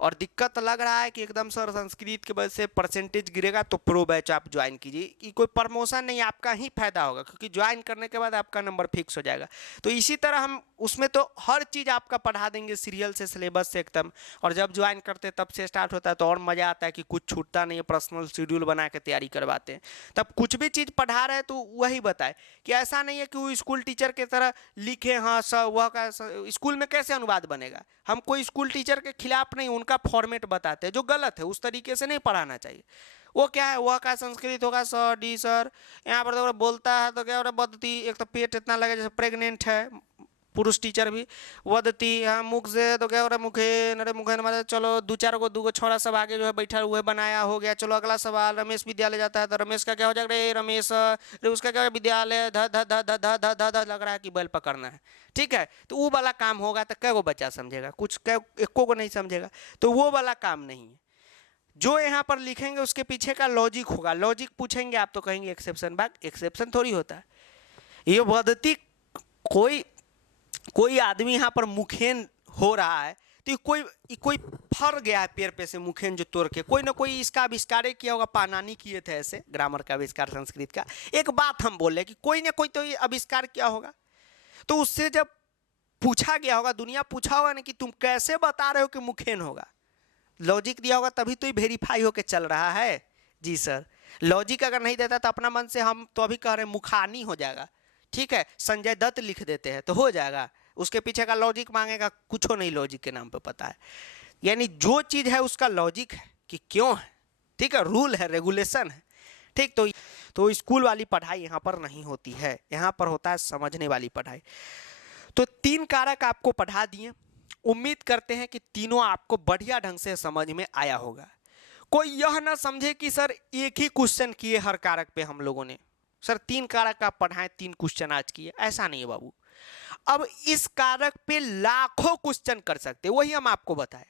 और दिक्कत लग रहा है कि एकदम सर संस्कृत की वजह से परसेंटेज गिरेगा, तो प्रो बैच आप ज्वाइन कीजिए। ये कोई प्रमोशन नहीं, आपका ही फायदा होगा, क्योंकि ज्वाइन करने के बाद आपका नंबर फिक्स हो जाएगा। तो इसी तरह हम उसमें तो हर चीज़ आपका पढ़ा देंगे सीरियल से, सिलेबस से एकदम। और जब ज्वाइन करते हैं तब से स्टार्ट होता है, तो और मज़ा आता है कि कुछ छूटता नहीं है, पर्सनल शेड्यूल बना के तैयारी करवाते हैं। तब कुछ भी चीज़ पढ़ा रहे तो वही बताए, कि ऐसा नहीं है कि वो स्कूल टीचर की तरह लिखे, हाँ सर वह का स्कूल में कैसे अनुवाद बनेगा। हम कोई स्कूल टीचर के खिलाफ नहीं, उनका फॉर्मेट बताते हैं जो गलत है, उस तरीके से नहीं पढ़ाना चाहिए। वो क्या है, वह का संस्कृत होगा सर डी सर, यहाँ पर तो बोलता है तो क्या बदती, एक तो पेट इतना लगे जैसे प्रेग्नेंट है, पुरुष टीचर भी वदती, हाँ मुख से तो क्या हो रहा है, मुखे नरे मुखे मतलब चलो दो चार को दो छोरा सब आगे जो है बैठा हुए बनाया हो गया। चलो अगला सवाल, रमेश विद्यालय जाता है तो रमेश का क्या हो जाएगा, रे रमेश, रे उसका क्या विद्यालय, ध ध ध ध ध ध ध ध लग रहा है कि बैल पकड़ना है। ठीक है, तो वो वाला काम होगा तो कै गो बच्चा समझेगा, कुछ कै एको को नहीं समझेगा। तो वो वाला काम नहीं है। जो यहाँ पर लिखेंगे उसके पीछे का लॉजिक होगा। लॉजिक पूछेंगे आप तो कहेंगे एक्सेप्शन, बाग एक्सेप्शन थोड़ी होता है। ये वदती कोई आदमी यहाँ पर मुखेन हो रहा है तो कोई फर गया है पेड़ पे से मुखेन जो तोड़ के, कोई ना कोई इसका आविष्कार किया होगा। पानानी किए थे ऐसे ग्रामर का आविष्कार संस्कृत का। एक बात हम बोले कि कोई ना कोई तो ये आविष्कार किया होगा, तो उससे जब पूछा गया होगा, दुनिया पूछा होगा ना कि तुम कैसे बता रहे हो कि मुखेन होगा, लॉजिक दिया होगा तभी तो ये वेरीफाई होके चल रहा है। जी सर, लॉजिक अगर नहीं देता तो अपना मन से हम तो अभी कह रहे हैं मुखानी हो जाएगा। ठीक है, संजय दत्त लिख देते हैं तो हो जाएगा, उसके पीछे का लॉजिक मांगेगा, कुछ नहीं लॉजिक के नाम पे पता है। यानी जो चीज़ है उसका लॉजिक है कि क्यों है। ठीक है, रूल है, रेगुलेशन है। ठीक, तो स्कूल वाली पढ़ाई यहाँ पर नहीं होती है, यहाँ पर होता है समझने वाली पढ़ाई। तो 3 कारक आपको पढ़ा दिए, उम्मीद करते हैं कि तीनों आपको बढ़िया ढंग से समझ में आया होगा। कोई यह ना समझे कि सर एक ही क्वेश्चन किए हर कारक पे हम लोगों ने, सर 3 कारक आप पढ़ाएं 3 क्वेश्चन आज किए, ऐसा नहीं है बाबू। अब इस कारक पे लाखों क्वेश्चन कर सकते, वही हम आपको बताएं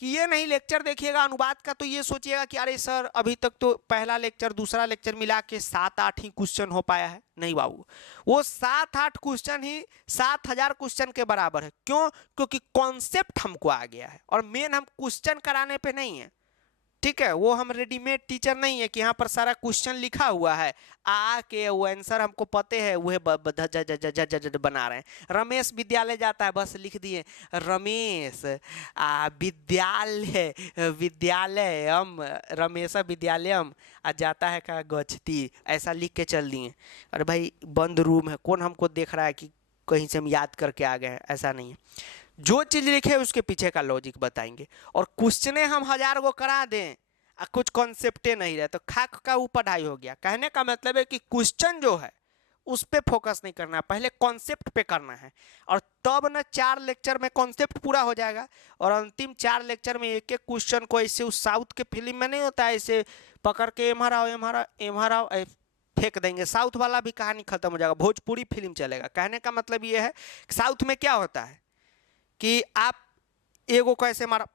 कि ये नहीं लेक्चर देखिएगा अनुवाद का तो ये सोचिएगा कि अरे सर अभी तक तो पहला लेक्चर दूसरा लेक्चर मिला के 7-8 ही क्वेश्चन हो पाया है। नहीं बाबू, वो 7-8 क्वेश्चन ही 7000 क्वेश्चन के बराबर है। क्यों? क्योंकि कॉन्सेप्ट हमको आ गया है, और मेन हम क्वेश्चन कराने पे नहीं है। ठीक है, वो हम रेडीमेड टीचर नहीं है कि यहाँ पर सारा क्वेश्चन लिखा हुआ है, आके वो आंसर हमको पते है वह बना रहे हैं। रमेश विद्यालय जाता है, बस लिख दिए रमेश विद्यालयम, रमेश विद्यालयम जाता है का गच्छती, ऐसा लिख के चल दिए। अरे भाई बंद रूम है, कौन हमको देख रहा है कि कहीं से हम याद करके आ गए हैं, ऐसा नहीं है। जो चीज लिखे उसके पीछे का लॉजिक बताएंगे, और क्वेश्चने हम 1000 को करा दें कुछ कॉन्सेप्टे नहीं रहे तो खाक का वो पढ़ाई हो गया। कहने का मतलब है कि क्वेश्चन जो है उस पे फोकस नहीं करना, पहले कॉन्सेप्ट पे करना है, और तब ना 4 लेक्चर में कॉन्सेप्ट पूरा हो जाएगा। और अंतिम 4 लेक्चर में एक एक क्वेश्चन को ऐसे उस साउथ के फिल्म में नहीं होता है ऐसे पकड़ के एमहराओ फेंक देंगे, साउथ वाला भी कहानी खत्म हो जाएगा, भोजपुरी फिल्म चलेगा। कहने का मतलब ये है साउथ में क्या होता है कि आप एगो कैसे मारा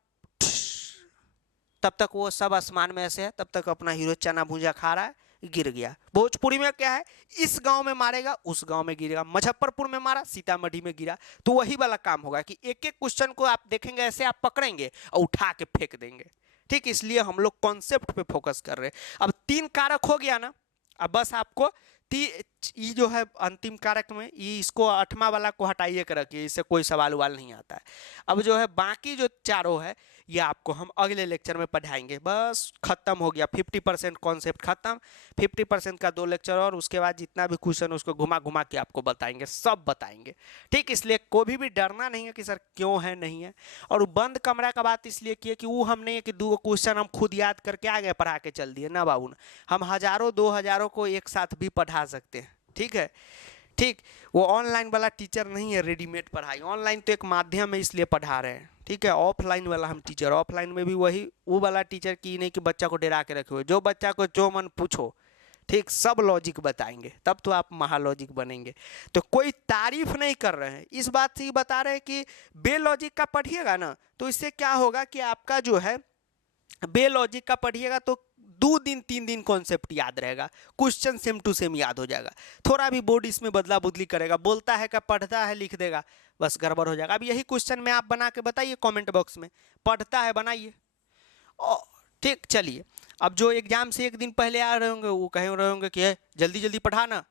तब तक वो सब आसमान में ऐसे है, तब तक अपना हीरो चना भूजा खा रहा है, गिर गया। भोजपुरी में क्या है, इस गांव में मारेगा उस गांव में गिरेगा, मुजफ्फरपुर में मारा सीतामढ़ी में गिरा। तो वही वाला काम होगा कि एक एक क्वेश्चन को आप देखेंगे ऐसे आप पकड़ेंगे और उठा के फेंक देंगे। ठीक, इसलिए हम लोग कॉन्सेप्ट पे फोकस कर रहे हैं। अब 3 कारक हो गया ना, अब बस आपको ये जो है अंतिम कारक में ये इसको 8वां वाला को हटाइए कर रखिए, इससे कोई सवाल उवाल नहीं आता है। अब जो है बाकी जो चारों है ये आपको हम अगले लेक्चर में पढ़ाएंगे। बस खत्म हो गया, 50% कॉन्सेप्ट खत्म, 50% का 2 लेक्चर और उसके बाद जितना भी क्वेश्चन उसको घुमा घुमा के आपको बताएंगे, सब बताएंगे। ठीक, इसलिए कोई भी डरना नहीं है कि सर क्यों है नहीं है। और बंद कमरा का बात इसलिए किए कि वो हम नहीं है कि 2 क्वेश्चन हम खुद याद करके आ गए पढ़ा के चल दिए ना बाबू, हम हजारों 2000 को एक साथ भी पढ़ा सकते हैं। ठीक है, ठीक, वो ऑनलाइन वाला टीचर नहीं है रेडीमेड पढ़ाई, ऑनलाइन तो एक माध्यम है इसलिए पढ़ा रहे हैं। ठीक है, ऑफलाइन वाला हम टीचर, ऑफलाइन में भी वही वो वाला टीचर की नहीं कि बच्चा को डरा के रखे हुए, जो बच्चा को जो मन पूछो, ठीक, सब लॉजिक बताएंगे, तब तो आप महालॉजिक बनेंगे। तो कोई तारीफ नहीं कर रहे हैं, इस बात से ही बता रहे हैं कि बे लॉजिक का पढ़िएगा ना तो इससे क्या होगा कि आपका जो है बे लॉजिक का पढ़िएगा तो 2 दिन 3 दिन कॉन्सेप्ट याद रहेगा, क्वेश्चन सेम टू सेम याद हो जाएगा। थोड़ा भी बोर्ड इसमें बदला बदली करेगा, बोलता है क्या पढ़ता है लिख देगा, बस गड़बड़ हो जाएगा। अब यही क्वेश्चन में आप बना के बताइए कमेंट बॉक्स में, पढ़ता है बनाइए। ठीक, चलिए अब जो एग्जाम से एक दिन पहले आ रहे होंगे वो कह रहे होंगे कि जल्दी जल्दी पढ़ाना।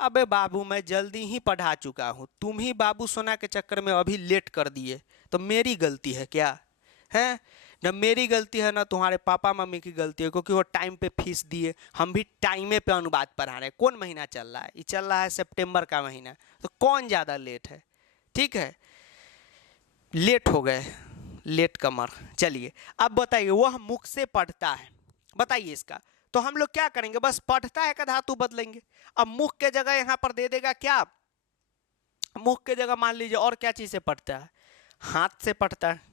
अबे बाबू मैं जल्दी ही पढ़ा चुका हूँ, तुम ही बाबू सोना के चक्कर में अभी लेट कर दिए, तो मेरी गलती है क्या? है न मेरी गलती है ना तुम्हारे पापा मम्मी की गलती है, क्योंकि वो टाइम पे फीस दिए, हम भी टाइमे पे अनुवाद पढ़ा रहे हैं। कौन महीना चल रहा है? ये चल रहा है सितंबर का महीना, तो कौन ज़्यादा लेट है? ठीक है, लेट हो गए, लेट कमर। चलिए अब बताइए, वह मुख से पढ़ता है, बताइए इसका। तो हम लोग क्या करेंगे, बस पढ़ता है का धातु बदलेंगे। अब मुख के जगह यहां पर दे देगा क्या, मुख के जगह मान लीजिए और क्या चीज से पढ़ता है, हाथ से पढ़ता है।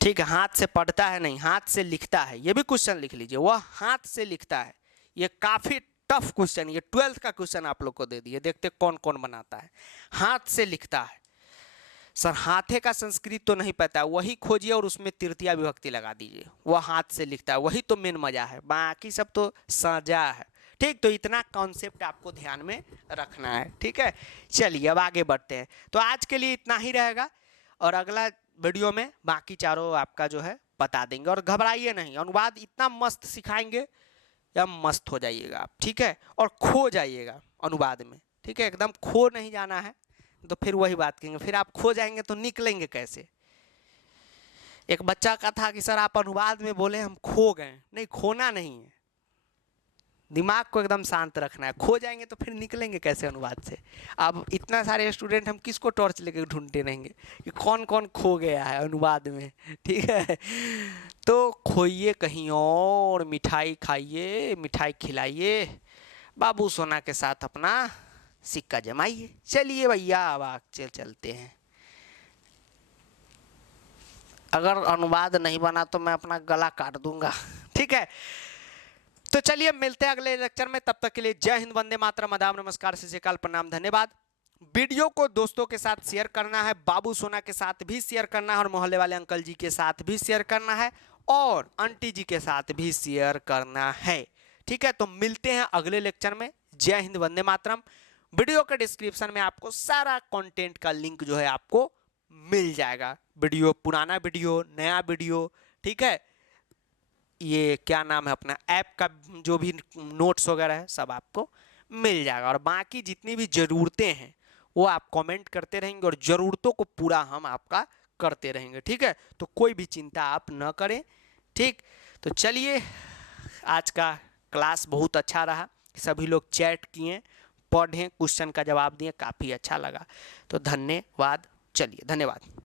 ठीक है, हाथ से पढ़ता है नहीं, हाथ से लिखता है। ये भी क्वेश्चन लिख लीजिए, वह हाथ से लिखता है। ये काफी टफ क्वेश्चन, ये 12th का क्वेश्चन आप लोग को दे दिए, देखते कौन कौन बनाता है। हाथ से लिखता है, सर हाथे का संस्कृत तो नहीं पता, वही खोजिए और उसमें तृतीया विभक्ति लगा दीजिए। वह हाथ से लिखता है, वही तो मेन मजा है, बाकी सब तो सजा है। ठीक, तो इतना कॉन्सेप्ट आपको ध्यान में रखना है। ठीक है, चलिए अब आगे बढ़ते हैं। तो आज के लिए इतना ही रहेगा, और अगला वीडियो में बाकी चारों आपका जो है बता देंगे। और घबराइए नहीं, अनुवाद इतना मस्त सिखाएंगे या मस्त हो जाइएगा आप। ठीक है, और खो जाइएगा अनुवाद में। ठीक है, एकदम खो नहीं जाना है, तो फिर वही बात कहेंगे, फिर आप खो जाएंगे तो निकलेंगे कैसे? एक बच्चा का था कि सर आप अनुवाद में बोले हम खो गए। नहीं, खोना नहीं है, दिमाग को एकदम शांत रखना है। खो जाएंगे तो फिर निकलेंगे कैसे अनुवाद से? अब इतना सारे स्टूडेंट, हम किसको टॉर्च लेके ढूंढते रहेंगे कि कौन कौन खो गया है अनुवाद में? ठीक है, तो खोइए कहीं और, मिठाई खाइए, मिठाई खिलाइए, बाबू सोना के साथ अपना सिक्का जमाइए। चलिए भैया अब चलते हैं। अगर अनुवाद नहीं बना तो मैं अपना गला काट दूंगा। ठीक है, तो चलिए मिलते हैं अगले लेक्चर में, तब तक के लिए जय हिंद, वंदे मातरम, आदाब, नमस्कार, सत श्री अकाल, प्रणाम, धन्यवाद। वीडियो को दोस्तों के साथ शेयर करना है, बाबू सोना के साथ भी शेयर करना है, और मोहल्ले वाले अंकल जी के साथ भी शेयर करना है, और आंटी जी के साथ भी शेयर करना है। ठीक है, तो मिलते हैं अगले लेक्चर में। जय हिंद, वंदे मातरम। वीडियो के डिस्क्रिप्शन में आपको सारा कंटेंट का लिंक जो है आपको मिल जाएगा, वीडियो, पुराना वीडियो, नया वीडियो। ठीक है, ये क्या नाम है अपना ऐप का, जो भी नोट्स वगैरह है सब आपको मिल जाएगा। और बाकी जितनी भी ज़रूरतें हैं वो आप कमेंट करते रहेंगे, और ज़रूरतों को पूरा हम आपका करते रहेंगे। ठीक है, तो कोई भी चिंता आप न करें। ठीक, तो चलिए, आज का क्लास बहुत अच्छा रहा, सभी लोग चैट किए, पढ़ें, क्वेश्चन का जवाब दिए, काफ़ी अच्छा लगा। तो धन्यवाद, चलिए धन्यवाद।